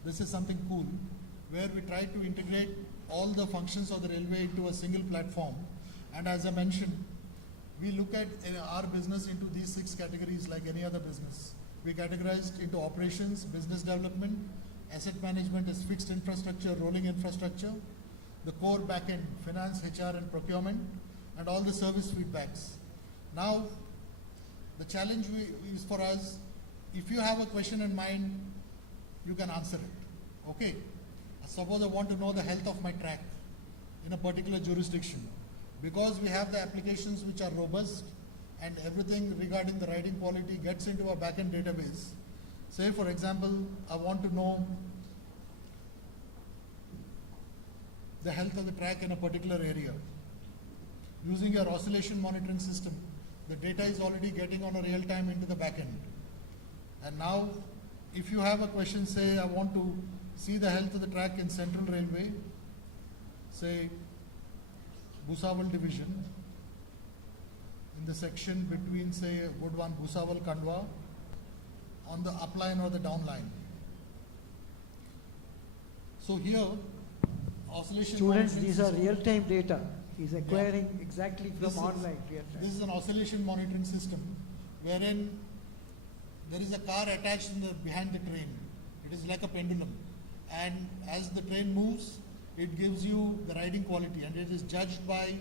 This is something cool where we try to integrate all the functions of the railway into a single platform. And as I mentioned, we look at our business into these 6 categories like any other business. We categorized into operations, business development, asset management is fixed infrastructure, rolling infrastructure, the core backend, finance, HR and procurement, and all the service feedbacks. Now, the challenge is for us, if you have a question in mind, you can answer it. Okay. Suppose I want to know the health of my track in a particular jurisdiction. Because we have the applications which are robust and everything regarding the riding quality gets into a backend database. Say for example, I want to know the health of the track in a particular area. Using your oscillation monitoring system, the data is already getting on a real time into the backend. And now, if you have a question, say I want to see the health of the track in Central Railway, say Bhusawal division, in the section between say Gudwan, Bhusawal, Kandwa, on the upline or the downline. So here, oscillation Students, monitoring these are system- real-time data. He's acquiring exactly from online real-time. This is an oscillation monitoring system wherein there is a car attached behind the train. It is like a pendulum. And as the train moves, it gives you the riding quality and it is judged by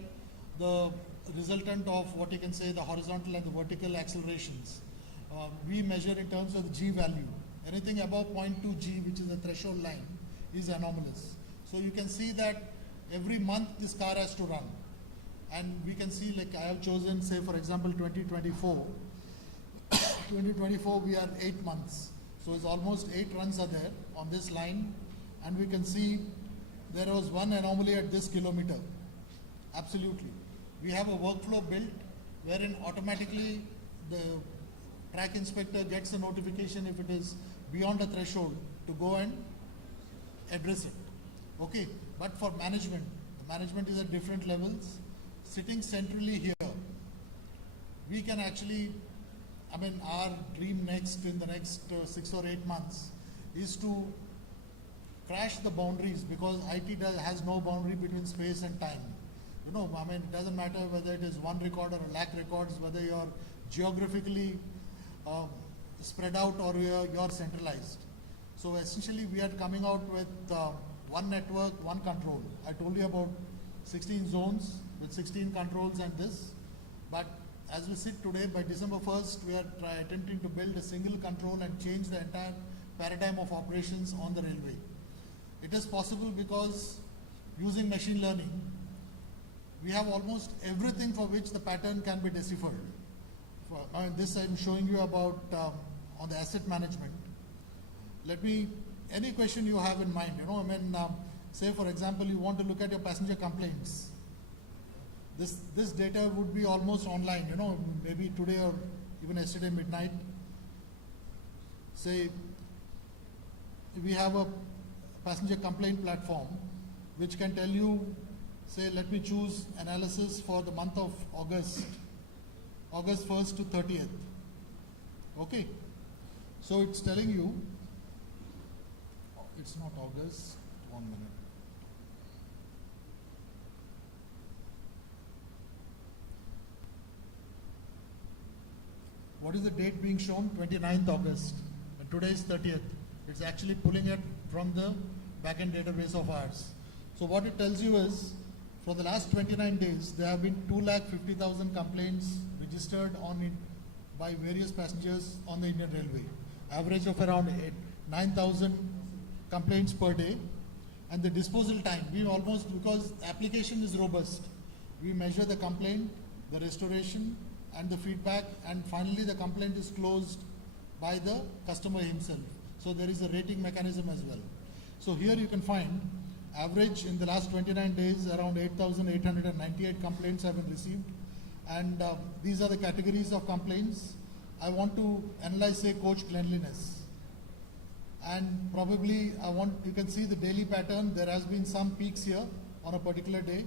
the resultant of what you can say the horizontal and the vertical accelerations. We measure in terms of the G value. Anything above 0.2 G, which is the threshold line, is anomalous. So you can see that every month this car has to run. And we can see, like I have chosen, say for example, 2024. 2024 we are 8 months. So it's almost 8 runs are there on this line. And we can see there was one anomaly at this kilometer. Absolutely. We have a workflow built wherein automatically the track inspector gets a notification if it is beyond a threshold to go and address it. Okay, but for management, the management is at different levels. Sitting centrally here, we can actually, our dream next in the next 6 or 8 months is to crash the boundaries because IT has no boundary between space and time. It doesn't matter whether it is 1 record or a lakh records, whether you're geographically spread out or you're centralized. So essentially we are coming out with one network, one control. I told you about 16 zones with 16 controls and this, but as we sit today, by December 1st, we are attempting to build a single control and change the entire paradigm of operations on the railway. It is possible because using machine learning, we have almost everything for which the pattern can be deciphered. This I'm showing you about on the asset management. Any question you have in mind, say for example, you want to look at your passenger complaints. This data would be almost online, maybe today or even yesterday midnight. Say, we have a passenger complaint platform which can tell you, say, let me choose analysis for the month of August 1st to 30th. Okay. So it's telling you, it's not August, 1 minute. What is the date being shown? 29th August. And today is 30th. It's actually pulling it from the backend database of ours. So what it tells you is, for the last 29 days, there have been 250,000 complaints registered by various passengers on the Indian Railway. Average of around 9,000 complaints per day. And the disposal time, because the application is robust, we measure the complaint, the restoration, and the feedback, and finally the complaint is closed by the customer himself. So there is a rating mechanism as well. So here you can find average in the last 29 days around 8,898 complaints have been received, and these are the categories of complaints. I want to analyze, say, coach cleanliness. And probably you can see the daily pattern. There has been some peaks here on a particular day.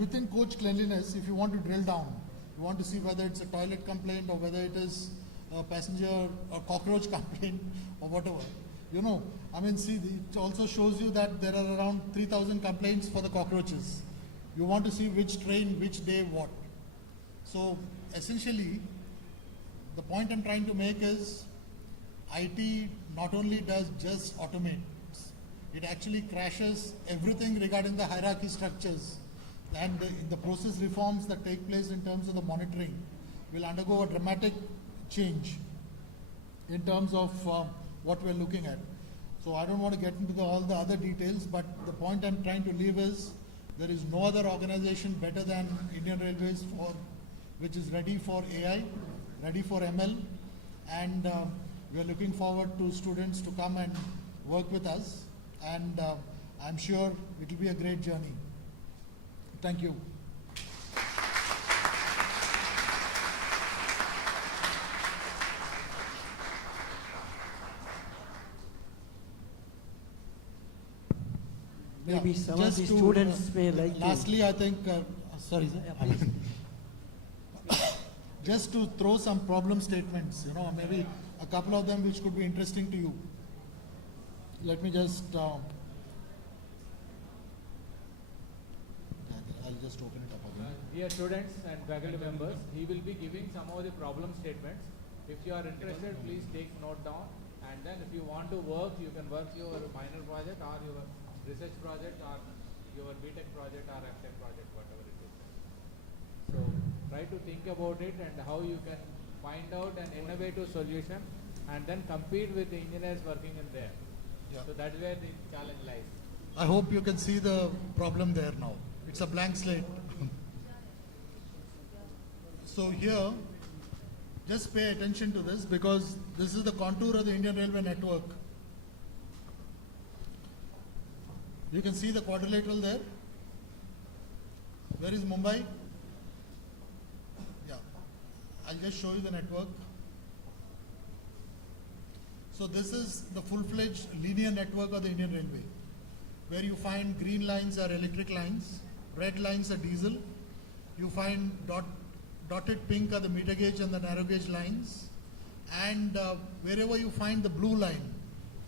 Within coach cleanliness, if you want to drill down, you want to see whether it's a toilet complaint or whether it is a passenger or cockroach complaint or whatever. See, it also shows you that there are around 3,000 complaints for the cockroaches. You want to see which train, which day, what. So essentially, the point I'm trying to make is IT not only does just automate, it actually crashes everything regarding the hierarchy structures, and the process reforms that take place in terms of the monitoring will undergo a dramatic change in terms of what we're looking at. So I don't want to get into all the other details, but the point I'm trying to leave is there is no other organization better than Indian Railways which is ready for AI, ready for ML, and we are looking forward to students to come and work with us, and I'm sure it will be a great journey. Thank you. Maybe some of just the to, students may like lastly, to. I think, sorry, just to throw some problem statements, maybe a couple of them which could be interesting to you. Let me just, I'll just open it up again. Dear students and faculty members, he will be giving some of the problem statements. If you are interested, please take note down, and then if you want to work, you can work your minor project or your research project or your BTech project or MTech project, whatever it is. So try to think about it and how you can find out an innovative solution and then compete with the engineers working in there. Yeah. So that's where the challenge lies. I hope you can see the problem there now. It's a blank slate. So here, just pay attention to this because this is the contour of the Indian Railway network. You can see the quadrilateral there. Where is Mumbai? Yeah, I'll just show you the network. So this is the full-fledged linear network of the Indian Railway, where you find green lines are electric lines, red lines are diesel. You find dotted pink are the meter gauge and the narrow gauge lines. And wherever you find the blue line,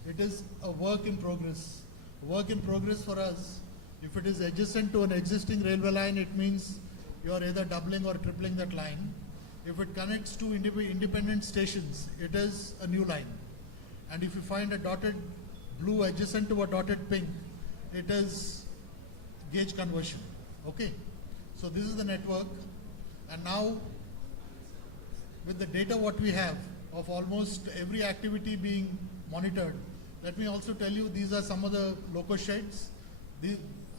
it is a work in progress. Work in progress for us, if it is adjacent to an existing railway line, it means you are either doubling or tripling that line. If it connects to independent stations, it is a new line. And if you find a dotted blue adjacent to a dotted pink, it is gauge conversion. Okay, so this is the network, and now with the data what we have of almost every activity being monitored, let me also tell you these are some of the loco sheds.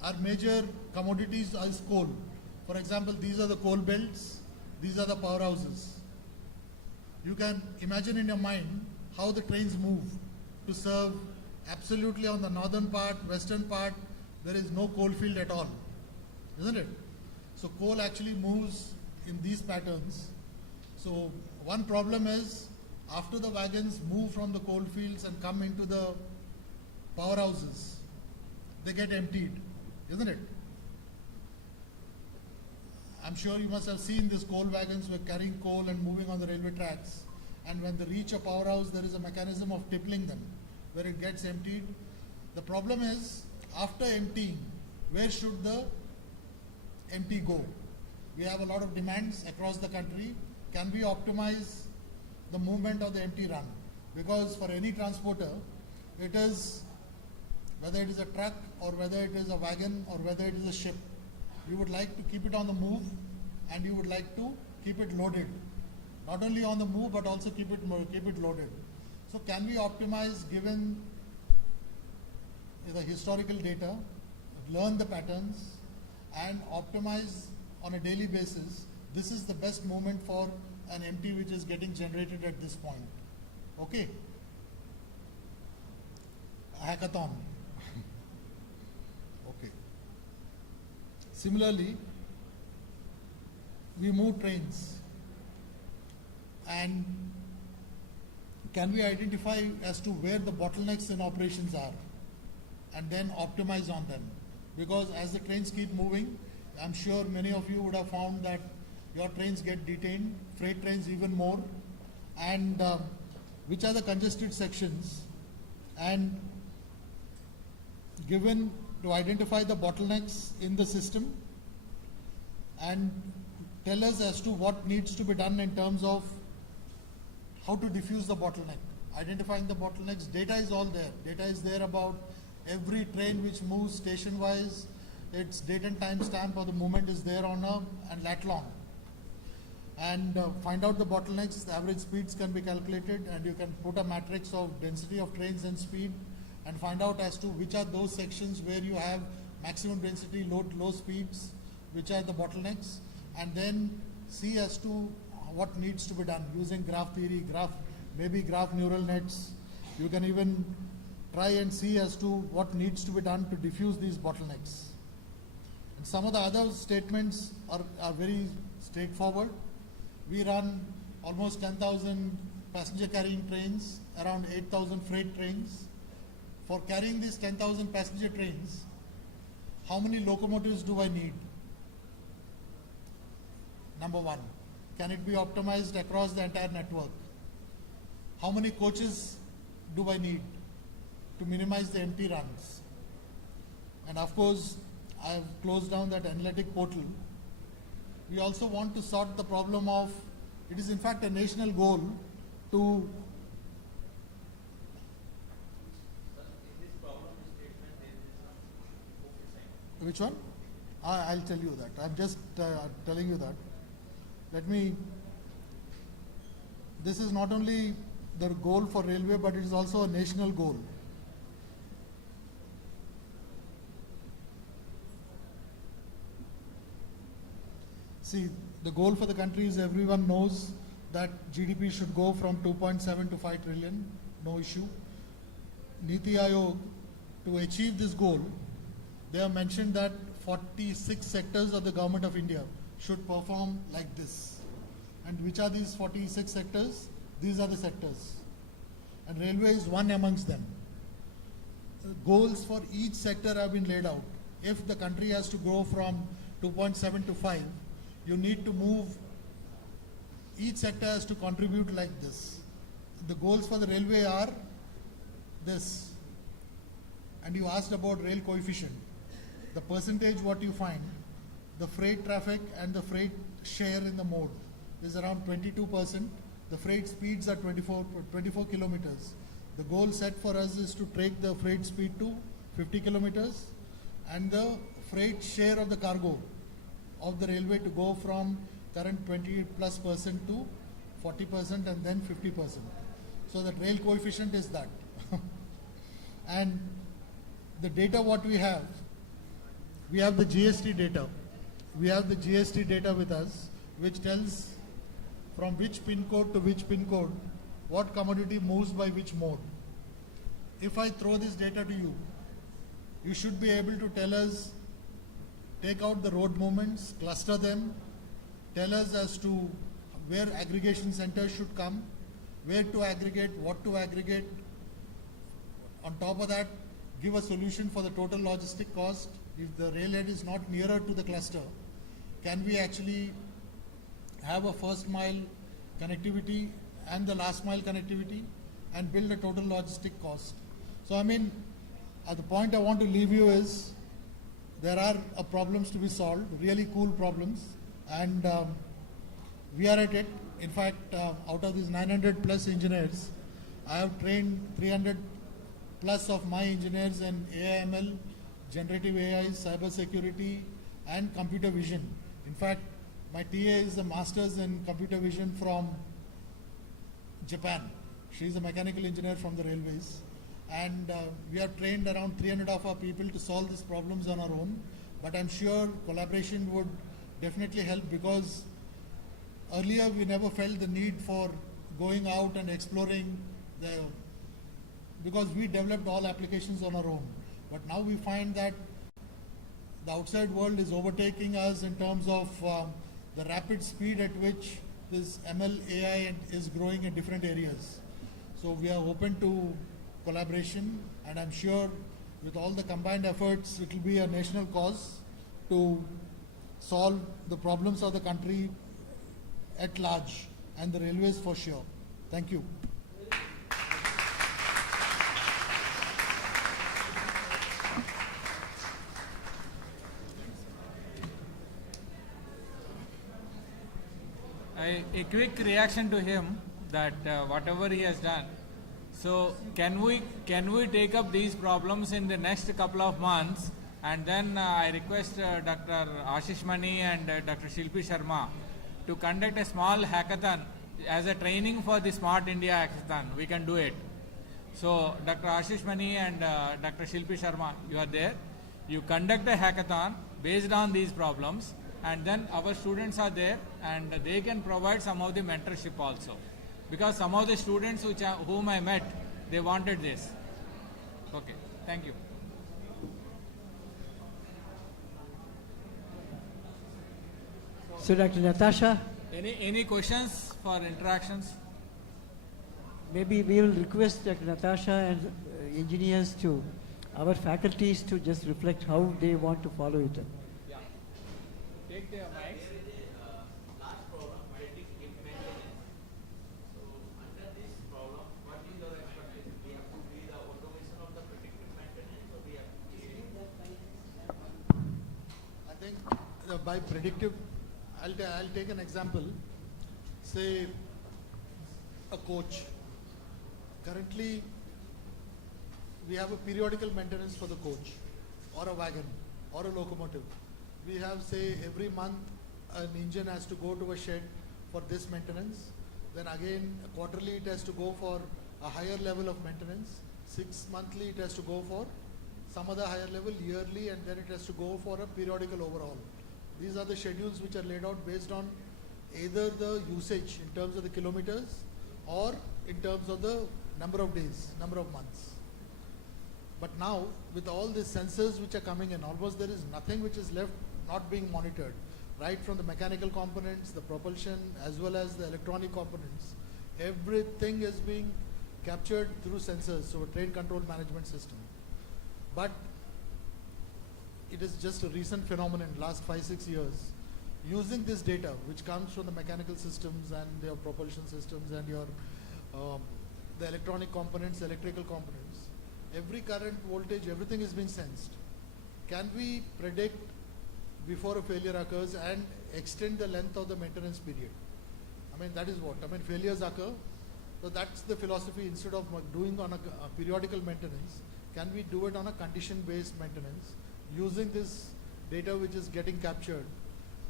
Our major commodities is coal. For example, these are the coal belts, these are the powerhouses. You can imagine in your mind how the trains move to serve absolutely on the northern part, western part, there is no coal field at all, isn't it? So coal actually moves in these patterns. So one problem is after the wagons move from the coal fields and come into the powerhouses, they get emptied, isn't it? I'm sure you must have seen these coal wagons were carrying coal and moving on the railway tracks. And when they reach a powerhouse, there is a mechanism of tippling them, where it gets emptied. The problem is, after emptying, where should the empty go? We have a lot of demands across the country. Can we optimize the movement of the empty run? Because for any transporter, it is, whether it is a truck or whether it is a wagon or whether it is a ship, you would like to keep it on the move and you would like to keep it loaded. Not only on the move but also keep it loaded. So can we optimize given the historical data, learn the patterns and optimize on a daily basis? This is the best moment for an empty which is getting generated at this point. Okay. hackathon. Okay. Similarly, we move trains, and can we identify as to where the bottlenecks in operations are and then optimize on them? Because as the trains keep moving, I'm sure many of you would have found that your trains get detained, freight trains even more, and which are the congested sections, and given to identify the bottlenecks in the system and tell us as to what needs to be done in terms of how to diffuse the bottleneck. Identifying the bottlenecks, data is all there. Data is there about every train which moves station-wise, its date and time stamp or the movement is there on and lat long. And find out the bottlenecks, the average speeds can be calculated, and you can put a matrix of density of trains and speed and find out as to which are those sections where you have maximum density, low speeds, which are the bottlenecks, and then see as to what needs to be done using graph theory, maybe graph neural nets. You can even try and see as to what needs to be done to diffuse these bottlenecks. And some of the other statements are very straightforward. We run almost 10,000 passenger carrying trains, around 8,000 freight trains. For carrying these 10,000 passenger trains, how many locomotives do I need? Number one, can it be optimized across the entire network? How many coaches do I need to minimize the empty runs? And of course, I've closed down that analytic portal. We also want to sort the problem of, it is in fact a national goal to which one? I'll tell you that. I'm just telling you that. This is not only the goal for railway, but it is also a national goal. See, the goal for the country is, everyone knows that GDP should go from 2.7 to 5 trillion, no issue. Niti Aayog, to achieve this goal, they have mentioned that 46 sectors of the Government of India should perform like this. And which are these 46 sectors? These are the sectors. And railway is one amongst them. Goals for each sector have been laid out. If the country has to grow from 2.7 to 5, you need to move, each sector has to contribute like this. The goals for the railway are this. And you asked about rail coefficient. The percentage what you find, the freight traffic and the freight share in the mode is around 22%. The freight speeds are 24 kilometers. The goal set for us is to take the freight speed to 50 kilometers and the freight share of the cargo of the railway to go from current 20+% to 40% and then 50%. So the rail coefficient is that. And the data what we have the GST data. We have the GST data with us, which tells from which pin code to which pin code, what commodity moves by which mode. If I throw this data to you, you should be able to tell us, take out the road movements, cluster them, tell us as to where aggregation centers should come, where to aggregate, what to aggregate. On top of that, give a solution for the total logistic cost. If the railhead is not nearer to the cluster, can we actually have a first mile connectivity and the last mile connectivity and build a total logistic cost? So I mean, the point I want to leave you is, there are problems to be solved, really cool problems, and we are at it. In fact, out of these 900 plus engineers, I have trained 300 plus of my engineers in AI/ML, generative AI, cyber security, and computer vision. In fact, my TA is a master's in computer vision from Japan. She is a mechanical engineer from the railways. And we have trained around 300 of our people to solve these problems on our own. But I'm sure collaboration would definitely help, because earlier we never felt the need for going out and exploring because we developed all applications on our own. But now we find that the outside world is overtaking us in terms of the rapid speed at which this ML AI is growing in different areas. So we are open to collaboration, and I'm sure with all the combined efforts, it will be a national cause to solve the problems of the country at large, and the railways for sure. Thank you. A quick reaction to him that whatever he has done. So can we take up these problems in the next couple of months, and then I request Dr. Ashish Mani and Dr. Shilpi Sharma to conduct a small hackathon as a training for the Smart India hackathon. We can do it. So Dr. Ashish Mani and Dr. Shilpi Sharma, you are there. You conduct a hackathon based on these problems, and then our students are there and they can provide some of the mentorship also. Because some of the students whom I met, they wanted this. Okay, thank you. So Dr. Natasha, Any questions for interactions? maybe we will request Dr. Natasha and engineers to, our faculties to just reflect how they want to follow it. Yeah. Take their mics. I think by predictive, I'll take an example. Say a coach. Currently, we have a periodical maintenance for the coach, or a wagon, or a locomotive. We have, say, every month an engine has to go to a shed for this maintenance. Then again, quarterly it has to go for a higher level of maintenance. 6 monthly it has to go for some other higher level, yearly, and then it has to go for a periodical overhaul. These are the schedules which are laid out based on either the usage in terms of the kilometers or in terms of the number of days, number of months. But now, with all these sensors which are coming in, almost there is nothing which is left not being monitored, right from the mechanical components, the propulsion, as well as the electronic components. Everything is being captured through sensors, so a train control management system. But it is just a recent phenomenon, last 5-6 years. Using this data, which comes from the mechanical systems and your propulsion systems and your the electronic components, electrical components, every current, voltage, everything is being sensed. Can we predict before a failure occurs and extend the length of the maintenance period? I mean, that is what. I mean, failures occur. So that's the philosophy. Instead of doing on a periodical maintenance, can we do it on a condition-based maintenance using this data which is getting captured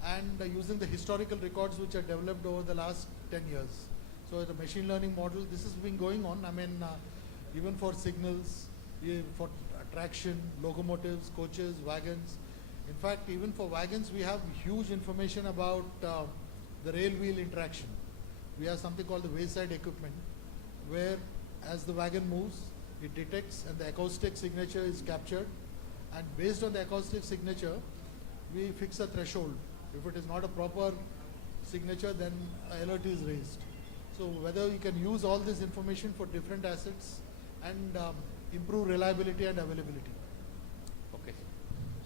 and using the historical records which are developed over the last 10 years. So the machine learning model, this has been going on. I mean, even for signals, for traction, locomotives, coaches, wagons. In fact, even for wagons, we have huge information about the rail wheel interaction. We have something called the wayside equipment, where as the wagon moves, it detects and the acoustic signature is captured. And based on the acoustic signature, we fix a threshold. If it is not a proper signature, then alert is raised. So whether you can use all this information for different assets and improve reliability and availability. Okay.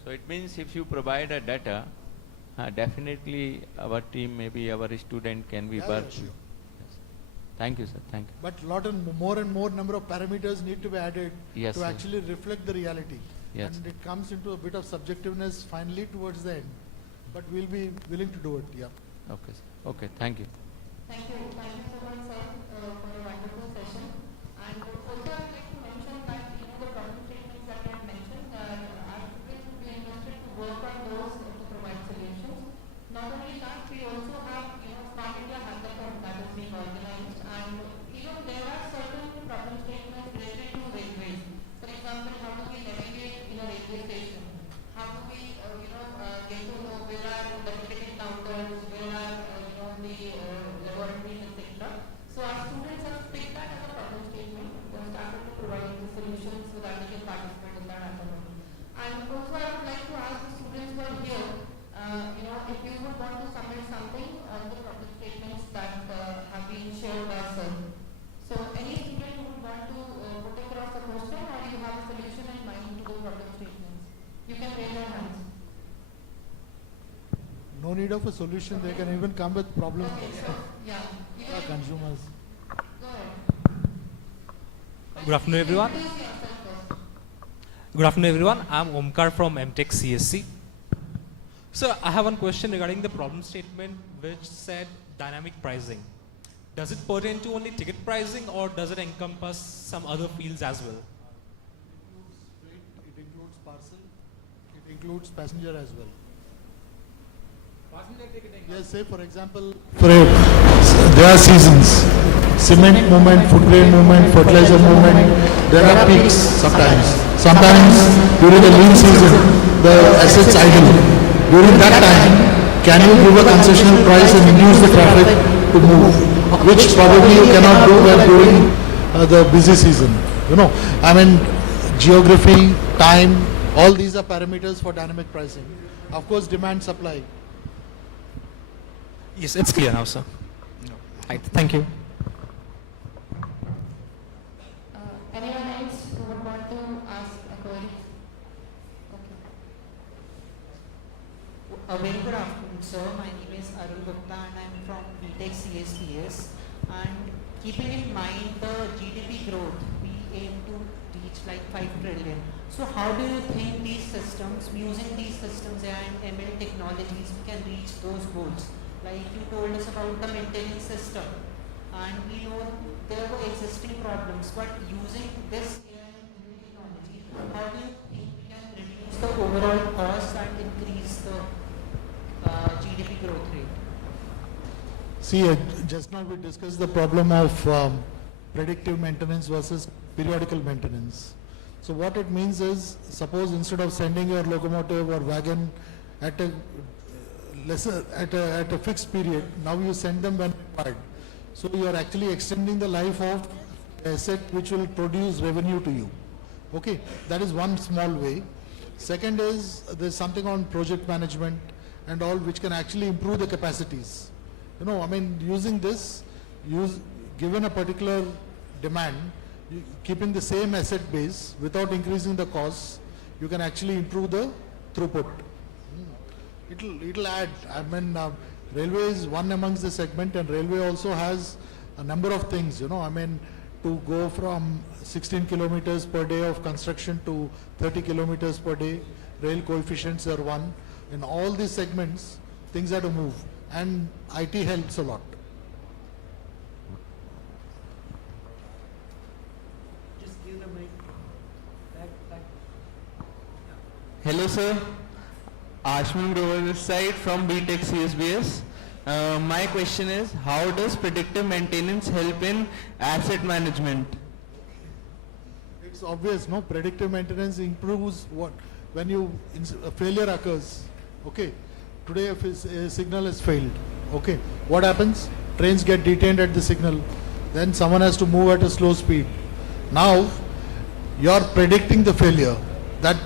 So it means if you provide a data, definitely our team, maybe our student can be worked. Sure. Yes. Thank you, sir. Thank you. But lot and more number of parameters need to be added Yes, to sir. actually reflect the reality. Yes. And it comes into a bit of subjectiveness finally towards the end. But we'll be willing to do it, yeah. Okay, sir. Okay, thank you. Thank you so much, sir, for a wonderful session. And also, I would like to mention that the problem statements that you have mentioned, our students would be interested to work on those to provide solutions. Not only that, we also have Smart India hackathon that is being organized, and there are certain problem statements related to railways. For example, how do we navigate in a railway station? How do we get to know where are the ticketing counters, where are the laboratories, etc. would want to submit something on the problem statements that have been shared by sir. So any student who would want to put across the question, or you have a solution in mind to the problem statements, you can raise your hands. No need of a solution, they can even come with problems. Okay, so yeah, you can Consumers. go ahead. Good afternoon, everyone. Introduce yourself first. Good afternoon, everyone. I'm Omkar from MTech CSC. So I have one question regarding the problem statement which said dynamic pricing. Does it pertain to only ticket pricing or does it encompass some other fields as well? It includes parcel, it includes passenger as well. Passenger ticketing. Yes, say for example, there are seasons. Cement movement, food grain movement, fertilizer movement, there are peaks sometimes. Sometimes during the lean season, the assets idle. During that time, can you give a concessional price and induce the traffic to move? Which probably you cannot do that during the busy season. You know, I mean, geography, time, all these are parameters for dynamic pricing. Of course, demand, supply. Yes, it's clear now, sir. Right, thank you. Anyone else who would want to ask a query? Okay. A very good afternoon, sir. My name is Govt and I am from BTech CSTS. And keeping in mind the GDP growth, we aim to reach like 5 trillion. So how do you think these systems, using these systems and ML technologies, we can reach those goals? Like you told us about the maintenance system, and we know there were existing problems, but using this AI and ML technology, how do you think we can reduce the overall cost and increase the GDP growth rate? See, just now we discussed the problem of predictive maintenance versus periodical maintenance. So what it means is, suppose instead of sending your locomotive or wagon at a at a fixed period, now you send them when required. So you are actually extending the life of asset which will produce revenue to you. Okay, that is one small way. Second is, there's something on project management and all which can actually improve the capacities. You know, I mean, using this, given a particular demand, keeping the same asset base without increasing the costs, you can actually improve the throughput. It'll add. I mean, railway is one amongst the segment, and railway also has a number of things. You know, I mean, to go from 16 kilometers per day of construction to 30 kilometers per day, rail coefficients are one. In all these segments, things have to move, and IT helps a lot. Just give the mic back. Hello sir, Ashman Grover this side from BTech CSBS. My question is, how does predictive maintenance help in asset management? It's obvious, no? Predictive maintenance improves what? When a failure occurs, okay? Today a signal has failed, okay? What happens? Trains get detained at the signal. Then someone has to move at a slow speed. Now, you're predicting the failure. That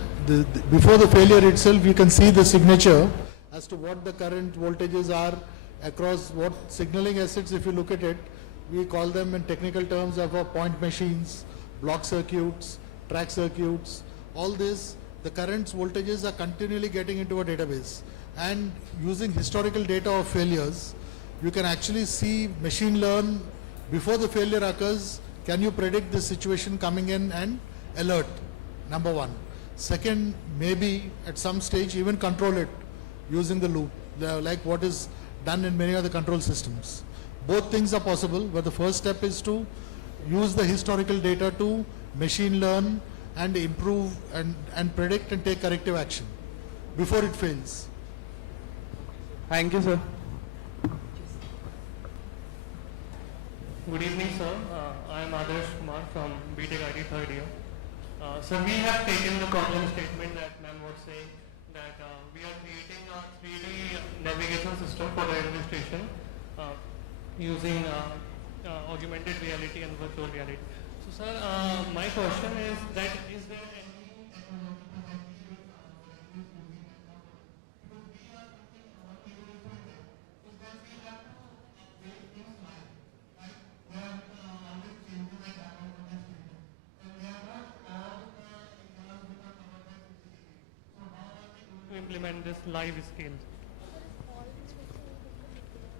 before the failure itself, you can see the signature as to what the current voltages are across what signaling assets. If you look at it, we call them in technical terms of point machines, block circuits, track circuits. All this, the current voltages are continually getting into a database. And using historical data of failures, you can actually see, machine learn before the failure occurs. Can you predict the situation coming in and alert? Number one. Second, maybe at some stage even control it using the loop, like what is done in many other control systems. Both things are possible, but the first step is to use the historical data to machine learn and improve and predict and take corrective action before it fails. Thank you sir. Good evening, sir. I am Kumar from BTech IT third year. So we have taken the problem statement that ma'am was saying that we are creating a 3D navigation system for the railway station using augmented reality and virtual reality. So sir, my question is that is there any implement this live scale?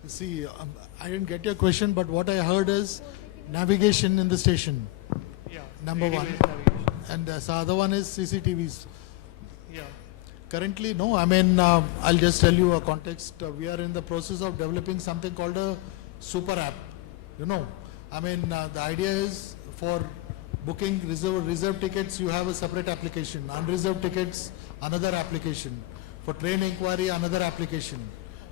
See, I didn't get your question, but what I heard is navigation in the station, Yeah. number one. radio-based navigation. And the other one is CCTVs. Yeah. Currently, no. I mean, I'll just tell you a context. We are in the process of developing something called a super app. You know, I mean, the idea is for booking reserve tickets, you have a separate application. Unreserved tickets, another application. For train inquiry, another application.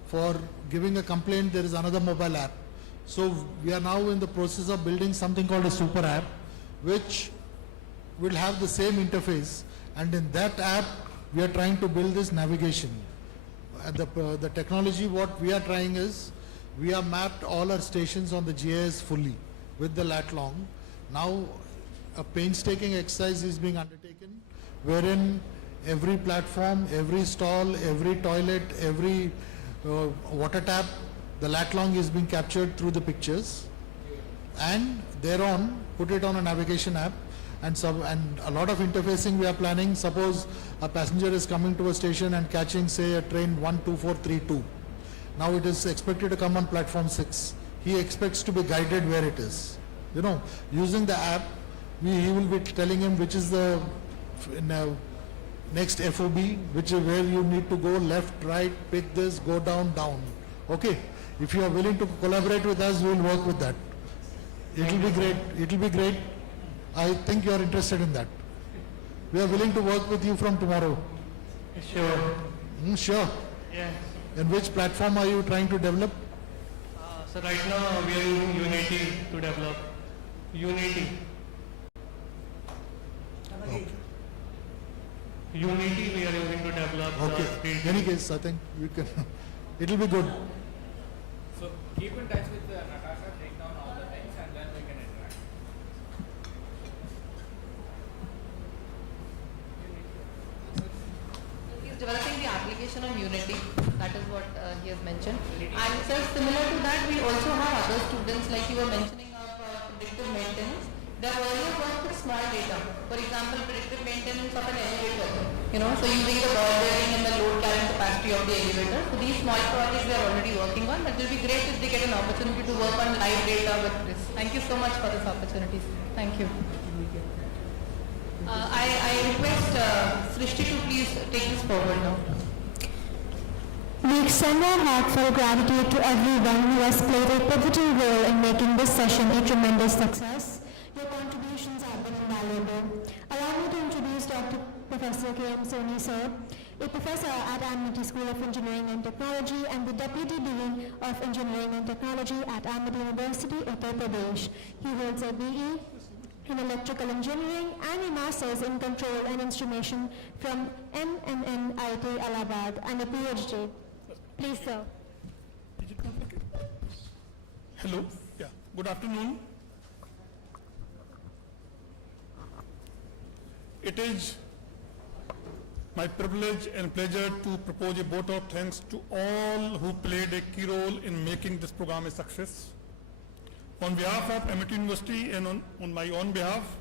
For giving a complaint, there is another mobile app. So we are now in the process of building something called a super app, which will have the same interface, and in that app we are trying to build this navigation. The technology what we are trying is, we have mapped all our stations on the GIS fully with the lat long. Now a painstaking exercise is being undertaken, wherein every platform, every stall, every toilet, every water tap, the lat long is being captured through the pictures, and thereon put it on a navigation app. And a lot of interfacing we are planning. Suppose a passenger is coming to a station and catching, say, a train 12432. Now it is expected to come on platform 6. He expects to be guided where it is. You know, using the app, he will be telling him which is the next FOB, which is where you need to go, left, right, pick this, go down, down. Okay. If you are willing to collaborate with us, we will work with that. It will be great. It will be great. I think you are interested in that. We are willing to work with you from tomorrow. Sure. Sure. Yes. And which platform are you trying to develop? So right now we are using Unity to develop. Unity. Okay. Unity we are using to develop. Okay. In any case, I think you can. It will be good. So keep in touch with Natasha, take down all the things, and then we can interact. He's developing the application on Unity. That is what he has mentioned. And sir, similar to that, we also have other students, like you were mentioning of predictive maintenance. They have earlier worked with small data. For example, predictive maintenance of an elevator. You know, so using the ball bearing and the load carrying capacity of the elevator. So these small projects they are already working on, but it will be great if they get an opportunity to work on live data with CRIS. Thank you so much for this opportunity. Thank you. I request Shri to please take this forward now. We extend our heartfelt gratitude to everyone who has played a pivotal role in making this session a tremendous success. Your contributions have been invaluable. Allow me to introduce Dr. Professor K.M. Soni, sir, a professor at Amity School of Engineering and Technology and the Deputy Dean of Engineering and Technology at Amity University, Uttar Pradesh. He holds a BE in Electrical Engineering and a Master's in Control and Instrumentation from MNNIT Allahabad and a PhD. Please, sir. Hello. Yeah. Good afternoon. It is my privilege and pleasure to propose a vote of thanks to all who played a key role in making this program a success. On behalf of Amity University and on my own behalf,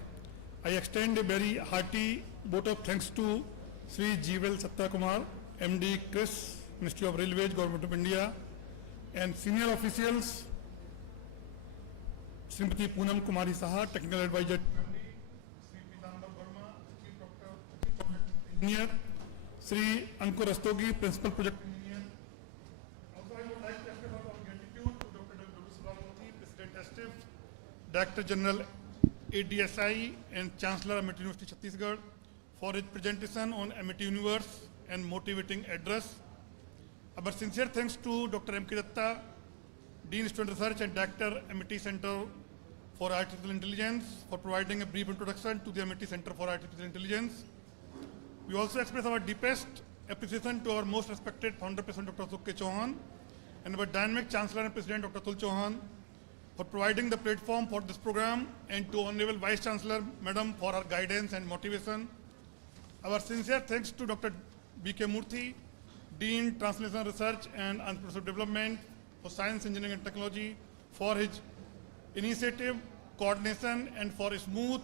I extend a very hearty vote of thanks to Shri GVL Satya Kumar, MD CRIS, Ministry of Railways, Government of India, and senior officials, Srimati Poonam Kumari Saha, Technical Advisor, Engineer, Shri Ankur Rastogi, Principal Project Engineer. Also, I would like to express our gratitude to Dr. President STIF, Director General ADSI, and Chancellor Amity University Chhattisgarh for his presentation on Amity Universe and motivating address. Our sincere thanks to Dr. M.K. Datta, Dean Student Research and Director, Amity Center for Artificial Intelligence, for providing a brief introduction to the Amity Center for Artificial Intelligence. We also express our deepest appreciation to our most respected founder, President Dr. Ashok K. Chauhan, and our dynamic Chancellor and President Dr. Atul Chauhan for providing the platform for this program, and to Honorable Vice Chancellor Madam for her guidance and motivation. Our sincere thanks to Dr. B.K. Murthy, Dean, Translation Research and Entrepreneurship Development for Science, Engineering and Technology, for his initiative, coordination and for a smooth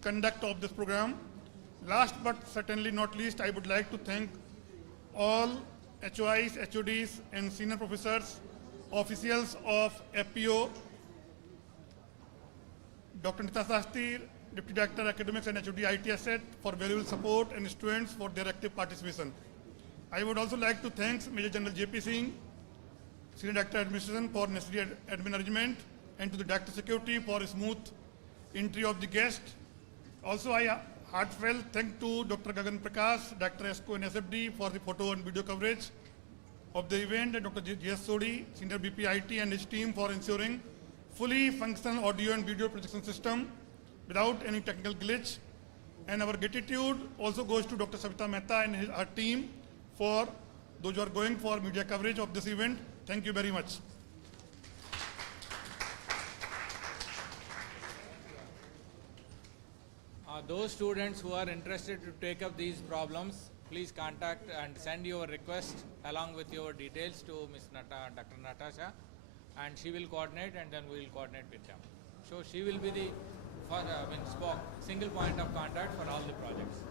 conduct of this program. Last but certainly not least, I would like to thank all HOIs, HODs, and senior professors, officials of FPO, Dr. Nita Sastry, Deputy Director Academics and HOD IT Asset for valuable support, and students for their active participation. I would also like to thank Major General JP Singh, Senior Director Administration for necessary admin arrangement, and to the Director Security for a smooth entry of the guest. Also, I heartfelt thank to Dr. Gagan Prakash, Dr. Esco and SFD for the photo and video coverage of the event, and Dr. J.S. Sodi, Senior BP IT and his team for ensuring fully functional audio and video projection system without any technical glitch. And our gratitude also goes to Dr. Savita Mehta and her team for those who are going for media coverage of this event. Thank you very much. Those students who are interested to take up these problems, please contact and send your request along with your details to Ms. Dr. Natasha, and she will coordinate, and then we will coordinate with them. So she will be the single point of contact for all the projects.